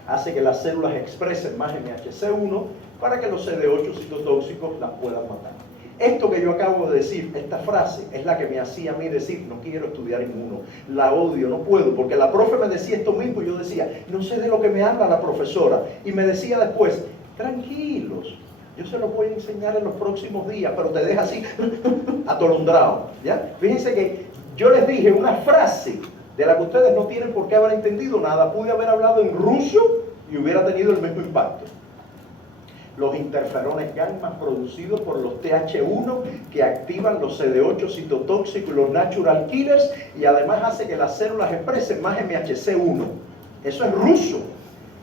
hace que las células expresen más MHC1 para que los CD8 citotóxicos las puedan matar. Esto que yo acabo de decir, esta frase, es la que me hacía a mí decir, no quiero estudiar inmuno, la odio, no puedo, porque la profe me decía esto mismo y yo decía, no sé de lo que me habla la profesora, y me decía después, tranquilos, yo se los voy a enseñar en los próximos días, pero te deja así, atolondrado, ¿ya? Fíjense que yo les dije una frase de la que ustedes no tienen por qué haber entendido nada, pude haber hablado en ruso y hubiera tenido el mismo impacto. Los interferones gamma producidos por los TH1 que activan los CD8 citotóxicos y los natural killers, y además hace que las células expresen más MHC1. Eso es ruso,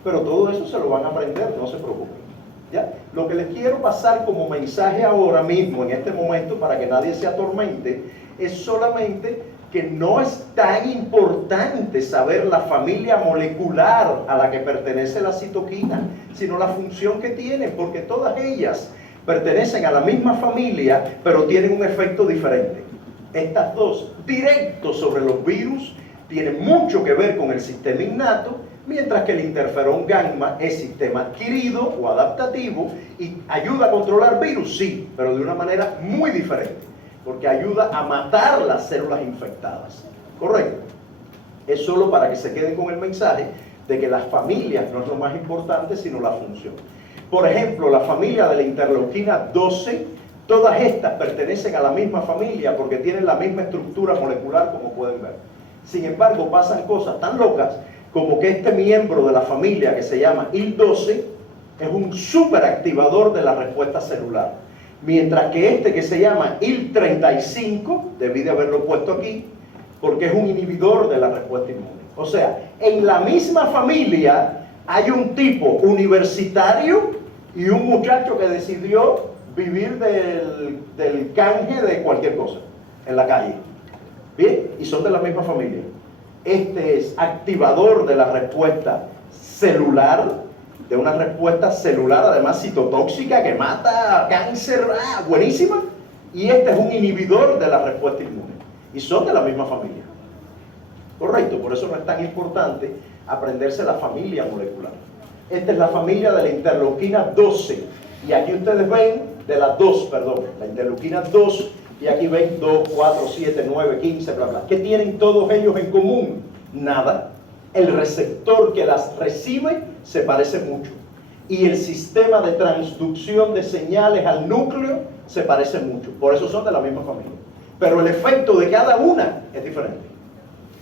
pero todo eso se lo van a aprender, no se preocupen. ¿Ya? Lo que les quiero pasar como mensaje ahora mismo, en este momento, para que nadie se atormente, es solamente que no es tan importante saber la familia molecular a la que pertenece la citoquina, sino la función que tienen, porque todas ellas pertenecen a la misma familia, pero tienen un efecto diferente. Estas dos, directos sobre los virus, tienen mucho que ver con el sistema innato, mientras que el interferón gamma es sistema adquirido o adaptativo y ayuda a controlar virus, sí, pero de una manera muy diferente, porque ayuda a matar las células infectadas. ¿Correcto? Es solo para que se queden con el mensaje de que las familias no es lo más importante, sino la función. Por ejemplo, la familia de la interleuquina 12, todas estas pertenecen a la misma familia porque tienen la misma estructura molecular, como pueden ver. Sin embargo, pasan cosas tan locas como que este miembro de la familia que se llama IL-12 es un superactivador de la respuesta celular, mientras que este que se llama IL-35, debí de haberlo puesto aquí, porque es un inhibidor de la respuesta inmune. O sea, en la misma familia hay un tipo universitario y un muchacho que decidió vivir del canje de cualquier cosa en la calle. ¿Bien? Y son de la misma familia. Este es activador de la respuesta celular, de una respuesta celular además citotóxica que mata cáncer, buenísima. Y este es un inhibidor de la respuesta inmune. Y son de la misma familia. Correcto, por eso no es tan importante aprenderse la familia molecular. Esta es la familia de la interleuquina 12. Y aquí ustedes ven, de la 2, perdón, la interleuquina 2. Y aquí ven 2, 4, 7, 9, 15, bla, bla. ¿Qué tienen todos ellos en común? Nada. El receptor que las recibe se parece mucho. Y el sistema de transducción de señales al núcleo se parece mucho. Por eso son de la misma familia. Pero el efecto de cada una es diferente.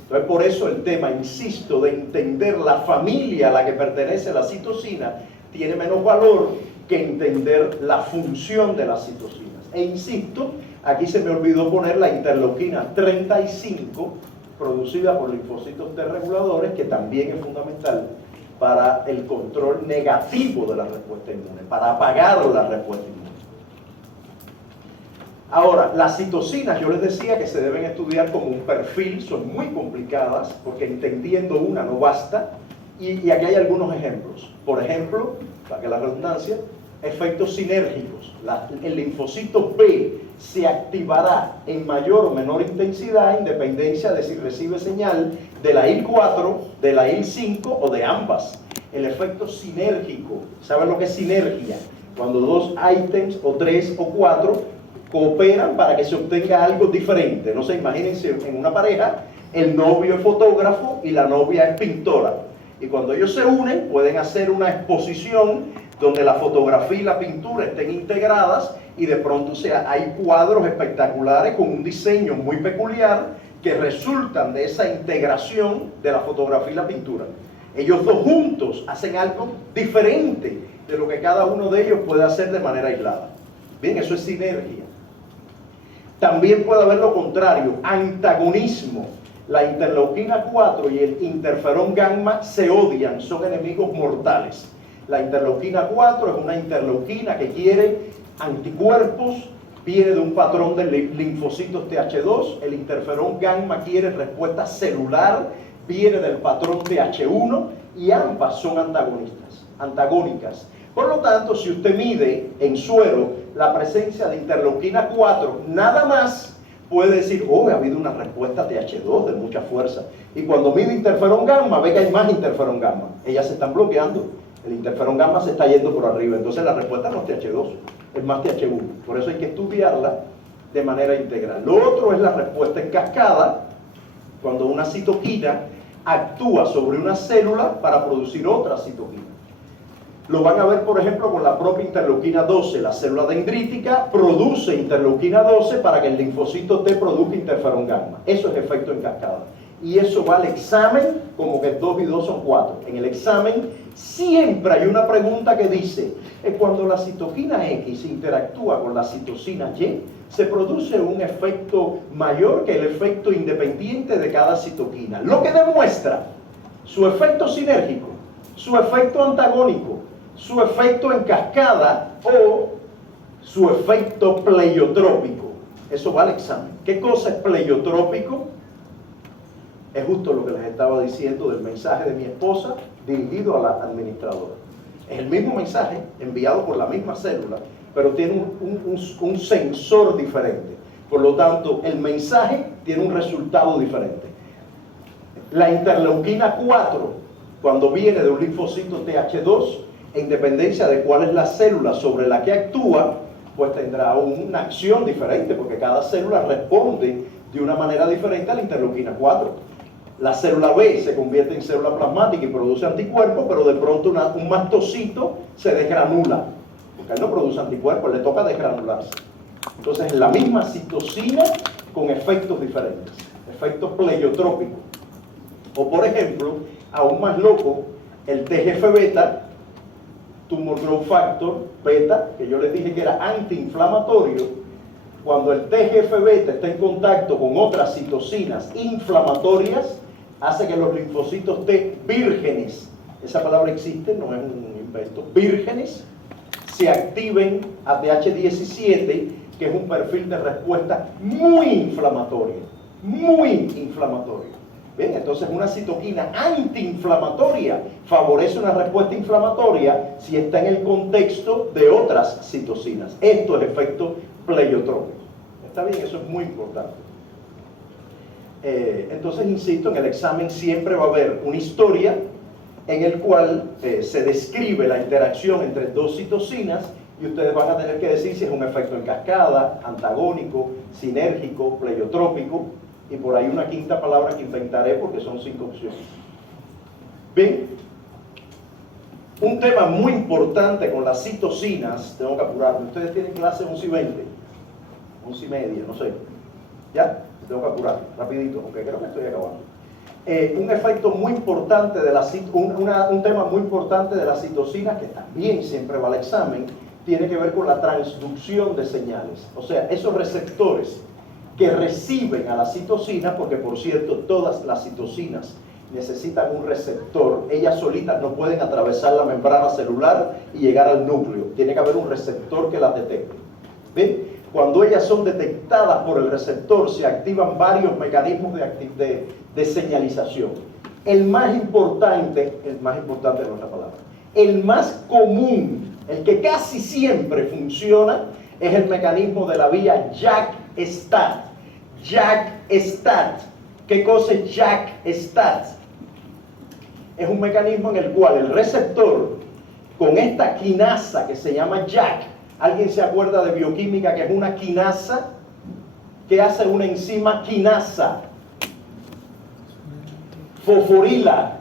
Entonces, por eso el tema, insisto, de entender la familia a la que pertenece la citosina tiene menos valor que entender la función de las citosinas. E insisto, aquí se me olvidó poner la interleuquina 35, producida por linfocitos T reguladores, que también es fundamental para el control negativo de la respuesta inmune, para apagar la respuesta inmune. Ahora, las citocinas, yo les decía que se deben estudiar como un perfil, son muy complicadas, porque entendiendo una no basta, y aquí hay algunos ejemplos. Por ejemplo, para que la redundancia, efectos sinérgicos. El linfocito B se activará en mayor o menor intensidad en dependencia de si recibe señal de la IL-4, de la IL-5 o de ambas. El efecto sinérgico, ¿saben lo que es sinergia? Cuando dos ítems o tres o cuatro cooperan para que se obtenga algo diferente. No sé, imagínense en una pareja, el novio es fotógrafo y la novia es pintora. Y cuando ellos se unen, pueden hacer una exposición donde la fotografía y la pintura estén integradas y de pronto hay cuadros espectaculares con un diseño muy peculiar que resultan de esa integración de la fotografía y la pintura. Ellos dos juntos hacen algo diferente de lo que cada uno de ellos puede hacer de manera aislada. Bien, eso es sinergia. También puede haber lo contrario, antagonismo. La interleuquina 4 y el interferón gamma se odian, son enemigos mortales. La interleuquina 4 es una interleuquina que quiere anticuerpos, viene de un patrón de linfocitos TH2. El interferón gamma quiere respuesta celular, viene del patrón TH1, y ambas son antagónicas. Por lo tanto, si usted mide en suero la presencia de interleuquina 4, nada más puede decir, oh, ha habido una respuesta TH2 de mucha fuerza. Y cuando mide interferón gamma, ve que hay más interferón gamma. Ellas se están bloqueando. El interferón gamma se está yendo por arriba. Entonces la respuesta no es TH2, es más TH1. Por eso hay que estudiarla de manera integral. Lo otro es la respuesta en cascada, cuando una citoquina actúa sobre una célula para producir otra citoquina. Lo van a ver, por ejemplo, con la propia interleuquina 12. La célula dendrítica produce interleuquina 12 para que el linfocito T produzca interferón gamma. Eso es efecto en cascada. Y eso va al examen como que 2 y 2 son 4. En el examen siempre hay una pregunta que dice, cuando la citoquina X interactúa con la citosina Y, se produce un efecto mayor que el efecto independiente de cada citoquina. Lo que demuestra su efecto sinérgico, su efecto antagónico, su efecto en cascada o su efecto pleiotrópico. Eso va al examen. ¿Qué cosa es pleiotrópico? Es justo lo que les estaba diciendo del mensaje de mi esposa dirigido a la administradora. Es el mismo mensaje enviado por la misma célula, pero tiene un sensor diferente. Por lo tanto, el mensaje tiene un resultado diferente. La interleuquina 4, cuando viene de un linfocito TH2, en dependencia de cuál es la célula sobre la que actúa, pues tendrá una acción diferente, porque cada célula responde de una manera diferente a la interleuquina 4. La célula B se convierte en célula plasmática y produce anticuerpos, pero de pronto un mastocito se desgranula, porque él no produce anticuerpos, le toca desgranularse. Entonces es la misma citosina con efectos diferentes, efectos pleiotrópicos. O por ejemplo, aún más loco, el TGF-beta, Tumor Growth Factor beta, que yo les dije que era antiinflamatorio, cuando el TGF-beta está en contacto con otras citocinas inflamatorias, hace que los linfocitos T vírgenes, esa palabra existe, no es un invento, vírgenes, se activen a TH17, que es un perfil de respuesta muy inflamatoria, muy inflamatorio. Bien, entonces una citoquina antiinflamatoria favorece una respuesta inflamatoria si está en el contexto de otras citocinas. Esto es efecto pleiotrópico. Está bien, eso es muy importante. Entonces, insisto, en el examen siempre va a haber una historia en el cual se describe la interacción entre dos citocinas y ustedes van a tener que decir si es un efecto en cascada, antagónico, sinérgico, pleiotrópico, y por ahí una quinta palabra que inventaré porque son 5 opciones. Bien, un tema muy importante con las citocinas, tengo que apurarme, ustedes tienen clase 11:20, 11:30, no sé, ¿ya? Tengo que apurar, rapidito, porque creo que estoy acabando. Un efecto muy importante de un tema muy importante de las citocinas, que también siempre va al examen, tiene que ver con la transducción de señales. O sea, esos receptores que reciben a la citocina, porque por cierto, todas las citocinas necesitan un receptor, ellas solitas no pueden atravesar la membrana celular y llegar al núcleo, tiene que haber un receptor que las detecte. ¿Ven? Cuando ellas son detectadas por el receptor, se activan varios mecanismos de señalización. El más importante no es otra palabra, el más común, el que casi siempre funciona, es el mecanismo de la vía JAK-STAT. JAK-STAT. ¿Qué cosa es JAK-STAT? Es un mecanismo en el cual el receptor, con esta quinasa que se llama JAK, ¿alguien se acuerda de bioquímica que es una quinasa? ¿Qué hace una enzima quinasa? Fosforila.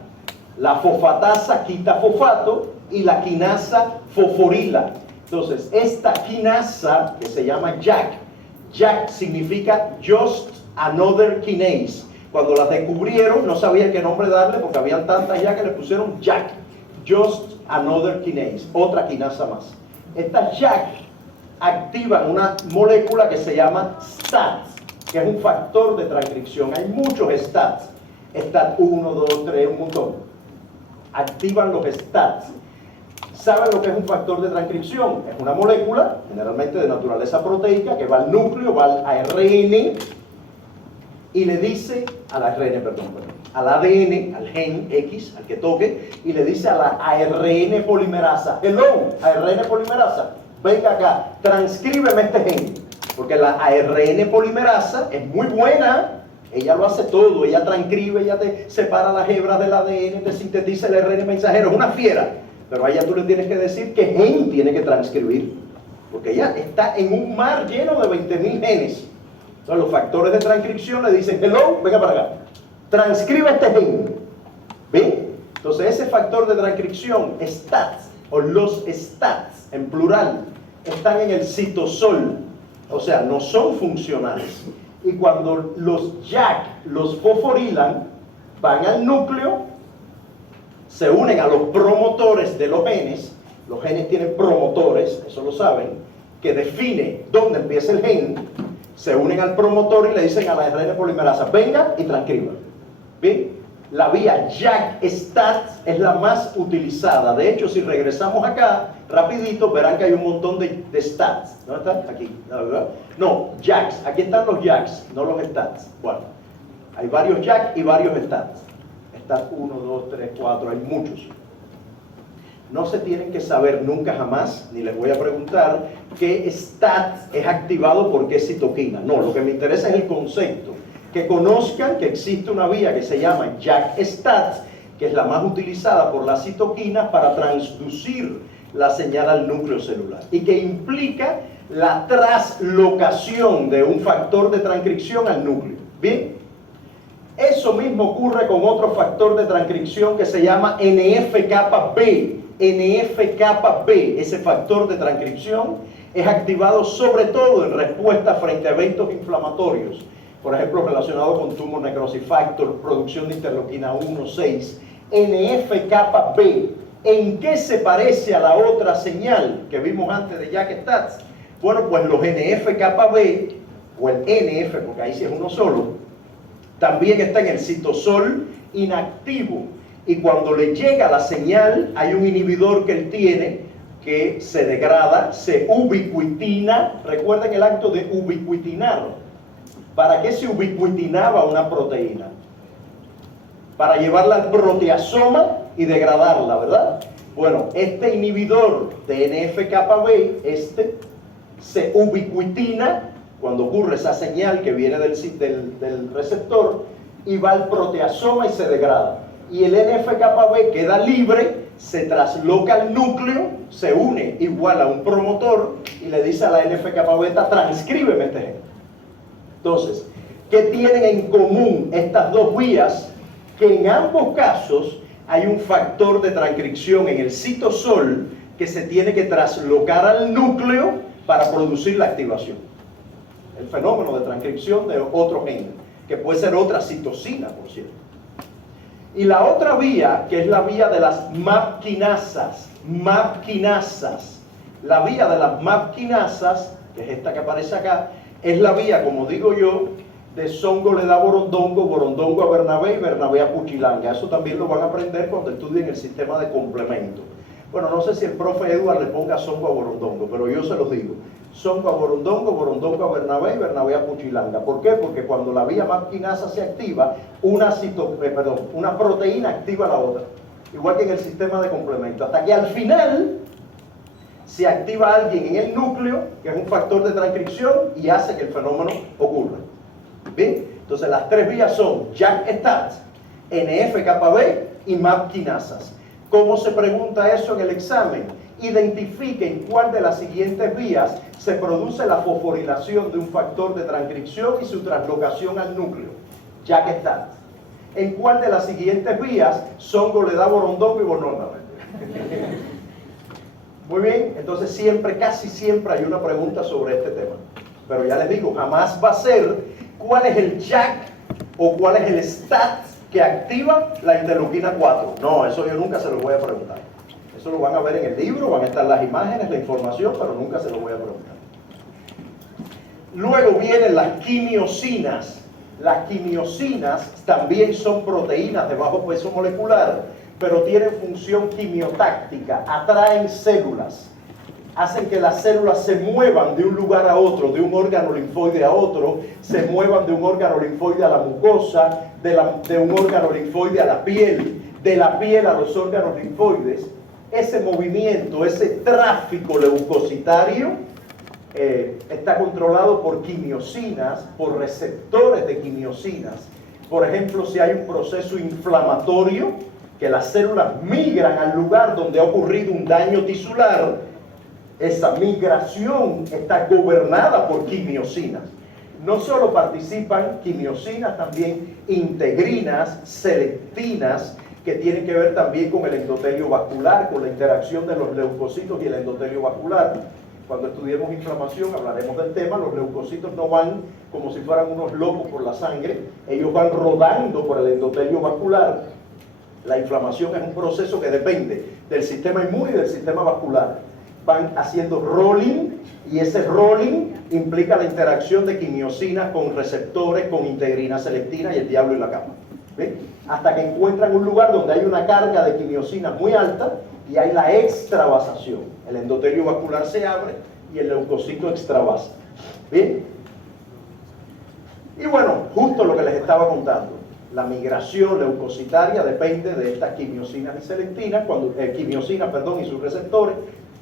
La fosfatasa quita fosfato y la quinasa fosforila. Entonces, esta quinasa que se llama JAK significa Just Another Kinase. Cuando las descubrieron no sabían qué nombre darle porque habían tantas ya que le pusieron JAK, Just Another Kinase, otra quinasa más. Estas JAK activan una molécula que se llama STAT, que es un factor de transcripción. Hay muchos STATs, STAT 1, 2, 3, un montón. Activan los STATs. ¿Saben lo que es un factor de transcripción? Es una molécula, generalmente de naturaleza proteica, que va al núcleo, va al ARN y le dice al ARN, perdón, al ADN, al gen X, al que toque, y le dice a la ARN polimerasa, hello, ARN polimerasa, venga acá, transcríbeme este gen, porque la ARN polimerasa es muy buena, ella lo hace todo, ella transcribe, ella te separa las hebras del ADN, te sintetiza el ARN mensajero, es una fiera, pero a ella tú le tienes que decir qué gen tiene que transcribir, porque ella está en un mar lleno de 20.000 genes. Entonces los factores de transcripción le dicen, hello, venga para acá, transcribe este gen. ¿Ven? Entonces ese factor de transcripción, STATs, o los STATs en plural, están en el citosol, o sea, no son funcionales. Y cuando los JAK los fosforilan, van al núcleo, se unen a los promotores de los genes tienen promotores, eso lo saben, que define dónde empieza el gen, se unen al promotor y le dicen a la ARN polimerasa, venga y transcriba. ¿Bien? La vía JAK-STAT es la más utilizada. De hecho, si regresamos acá, rapidito, verán que hay un montón de STATs. ¿Dónde están? Aquí, ¿verdad? No, JAKs. Aquí están los JAKs, no los STATs. Bueno, hay varios JAK y varios STATs. STAT 1, 2, 3, 4, hay muchos. No se tienen que saber nunca jamás, ni les voy a preguntar, qué STAT es activado por qué citoquina. No, lo que me interesa es el concepto. Que conozcan que existe una vía que se llama JAK-STAT, que es la más utilizada por las citoquinas para transducir la señal al núcleo celular. Y que implica la traslocación de un factor de transcripción al núcleo. ¿Bien? Eso mismo ocurre con otro factor de transcripción que se llama NF-κB. NF-κB, ese factor de transcripción, es activado sobre todo en respuesta frente a eventos inflamatorios, por ejemplo relacionado con tumor necrosis factor, producción de interleuquina 1-6. NF-κB, ¿en qué se parece a la otra señal que vimos antes de JAK-STAT? Bueno, pues los NF-κB, o el NF, porque ahí sí es uno solo, también está en el citosol inactivo. Y cuando le llega la señal, hay un inhibidor que él tiene que se degrada, se ubiquitina. Recuerden el acto de ubiquitinar. ¿Para qué se ubiquitinaba una proteína? Para llevarla al proteasoma y degradarla, ¿verdad? Bueno, este inhibidor de NF-κB, se ubiquitina cuando ocurre esa señal que viene del receptor y va al proteasoma y se degrada. Y el NF-κB queda libre, se trasloca al núcleo, se une igual a un promotor y le dice a la NF-κB, transcríbeme este gen. Entonces, ¿qué tienen en común estas dos vías? Que en ambos casos hay un factor de transcripción en el citosol que se tiene que traslocar al núcleo para producir la activación. El fenómeno de transcripción de otro gen, que puede ser otra citosina, por cierto. Y la otra vía, que es la vía de las MAP quinasas, la vía de las MAP quinasas, que es esta que aparece acá, es la vía, como digo yo, de Songo le da Borondongo, Borondongo a Bernabé y Bernabé a Puchilanga. Eso también lo van a aprender cuando estudien el sistema de complemento. Bueno, no sé si el profe Edward le ponga Songo a Borondongo, pero yo se los digo. Songo a Borondongo, Borondongo a Bernabé y Bernabé a Puchilanga. ¿Por qué? Porque cuando la vía MAP quinasa se activa, una proteína activa la otra. Igual que en el sistema de complemento. Hasta que al final se activa alguien en el núcleo, que es un factor de transcripción, y hace que el fenómeno ocurra. ¿Bien? Entonces las tres vías son JAK-STAT, NF-κB y MAP quinasas. ¿Cómo se pregunta eso en el examen? Identifiquen cuál de las siguientes vías se produce la fosforilación de un factor de transcripción y su translocación al núcleo. JAK-STAT. ¿En cuál de las siguientes vías Songo le da Borondongo y Borondongo? Muy bien, entonces siempre, casi siempre hay una pregunta sobre este tema. Pero ya les digo, jamás va a ser cuál es el JAK o cuál es el STAT que activa la interleuquina 4. No, eso yo nunca se lo voy a preguntar. Eso lo van a ver en el libro, van a estar las imágenes, la información, pero nunca se lo voy a preguntar. Luego vienen las quimiosinas. Las quimiosinas también son proteínas de bajo peso molecular, pero tienen función quimiotáctica, atraen células. hacen que las células se muevan de un lugar a otro, de un órgano linfoide a otro, se muevan de un órgano linfoide a la mucosa, de un órgano linfoide a la piel, de la piel a los órganos linfoides. Ese movimiento, ese tráfico leucocitario está controlado por quimiosinas, por receptores de quimiosinas. Por ejemplo, si hay un proceso inflamatorio, que las células migran al lugar donde ha ocurrido un daño tisular, esa migración está gobernada por quimiosinas. No solo participan quimiosinas, también integrinas, selectinas, que tienen que ver también con el endotelio vascular, con la interacción de los leucocitos y el endotelio vascular. Cuando estudiemos inflamación hablaremos del tema. Los leucocitos no van como si fueran unos locos por la sangre, ellos van rodando por el endotelio vascular. La inflamación es un proceso que depende del sistema inmune y del sistema vascular. Van haciendo rolling, y ese rolling implica la interacción de quimiosinas con receptores, con integrina, selectina y el diablo y la cama. ¿Ven? Hasta que encuentran un lugar donde hay una carga de quimiosinas muy alta y hay la extravasación. El endotelio vascular se abre y el leucocito extravasa. ¿Bien? Y bueno, justo lo que les estaba contando. La migración leucocitaria depende de estas quimiosinas y selectinas, quimiosinas, y sus receptores.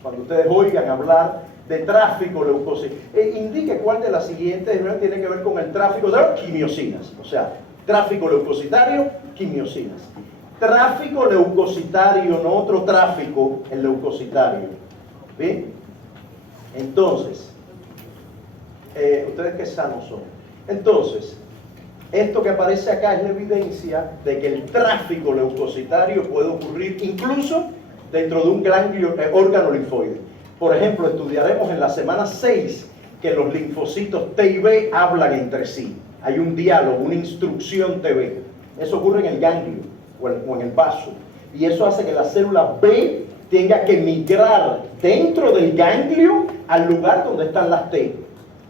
Cuando ustedes oigan hablar de tráfico leucocitario, indique cuál de las siguientes tiene que ver con el tráfico de quimiosinas. O sea, tráfico leucocitario, quimiosinas. Tráfico leucocitario, no otro tráfico, el leucocitario. ¿Bien? Entonces, ustedes qué sanos son. Entonces, esto que aparece acá es la evidencia de que el tráfico leucocitario puede ocurrir incluso dentro de un ganglio, órgano linfoide. Por ejemplo, estudiaremos en la semana 6 que los linfocitos T y B hablan entre sí. Hay un diálogo, una instrucción TB. Eso ocurre en el ganglio o en el vaso. Y eso hace que la célula B tenga que migrar dentro del ganglio al lugar donde están las T.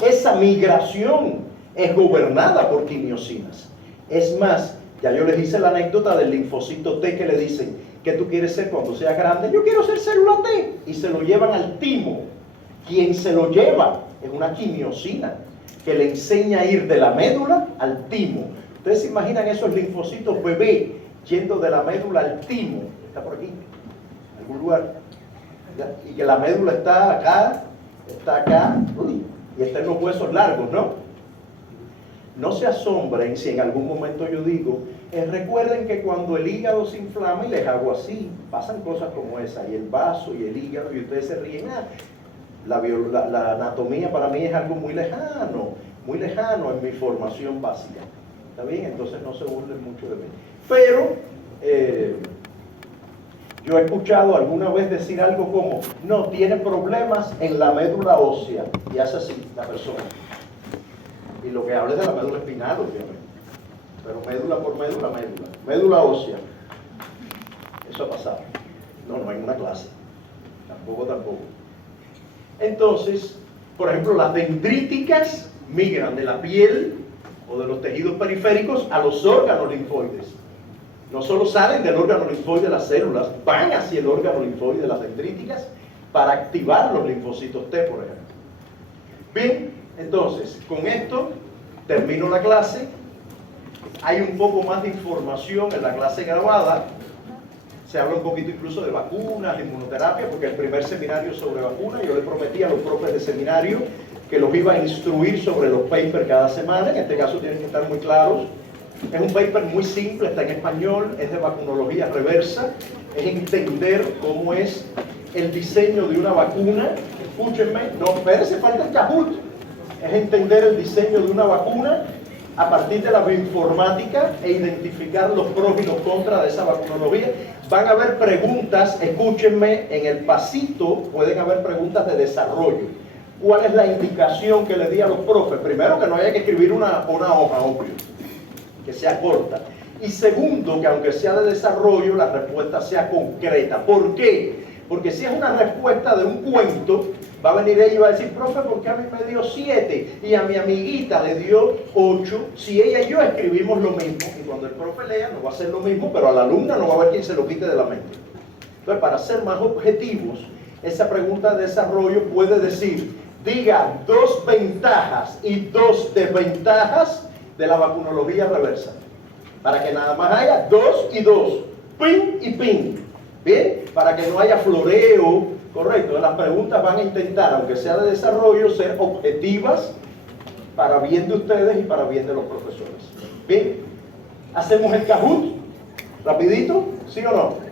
Esa migración es gobernada por quimiosinas. Es más, ya yo les hice la anécdota del linfocito T que le dicen: ¿qué tú quieres ser cuando seas grande? Yo quiero ser célula T. Y se lo llevan al timo. Quien se lo lleva es una quimiosina que le enseña a ir de la médula al timo. Ustedes se imaginan esos linfocitos bebé yendo de la médula al timo. Está por aquí, en algún lugar. ¿Ya? Y que la médula está acá, uy, y está en los huesos largos, ¿no? No se asombren si en algún momento yo digo, recuerden que cuando el hígado se inflama, y les hago así, pasan cosas como esa, y el vaso y el hígado, y ustedes se ríen. La anatomía para mí es algo muy lejano en mi formación básica. ¿Está bien? Entonces no se burlen mucho de mí. Pero yo he escuchado alguna vez decir algo como: no, tiene problemas en la médula ósea, y hace así la persona. Y lo que habla es de la médula espinal, obviamente. Pero médula por médula, médula ósea. Eso ha pasado. No en una clase. Tampoco. Entonces, por ejemplo, las dendríticas migran de la piel o de los tejidos periféricos a los órganos linfoides. No solo salen del órgano linfoide las células, van hacia el órgano linfoide de las dendríticas para activar los linfocitos T, por ejemplo. Bien, entonces, con esto termino la clase. Hay un poco más de información en la clase grabada. Se habla un poquito incluso de vacunas, de inmunoterapia, porque el primer seminario sobre vacunas, yo le prometí a los profes de seminario que los iba a instruir sobre los papers cada semana. En este caso tienen que estar muy claros. Es un paper muy simple, está en español, es de vacunología reversa, es entender cómo es el diseño de una vacuna. Escúchenme, no, espérense, falta el Kahoot. Es entender el diseño de una vacuna a partir de la bioinformática e identificar los pros y los contras de esa vacunología. Van a haber preguntas, escúchenme, en el pasito pueden haber preguntas de desarrollo. ¿Cuál es la indicación que le di a los profes? Primero, que no haya que escribir una hoja, obvio, que sea corta. Y segundo, que aunque sea de desarrollo, la respuesta sea concreta. ¿Por qué? Porque si es una respuesta de un cuento, va a venir ella y va a decir: profe, ¿por qué a mí me dio 7 y a mi amiguita le dio 8? Si ella y yo escribimos lo mismo, y cuando el profe lea no va a ser lo mismo, pero a la alumna no va a haber quien se lo quite de la mente. Entonces, para ser más objetivos, esa pregunta de desarrollo puede decir, diga 2 ventajas y 2 desventajas de la vacunología reversa. Para que nada más haya 2 y 2, pin y pin. Bien, para que no haya floreo, correcto. Las preguntas van a intentar, aunque sea de desarrollo, ser objetivas para bien de ustedes y para bien de los profesores. Bien, hacemos el Kahoot, rapidito, ¿sí o no?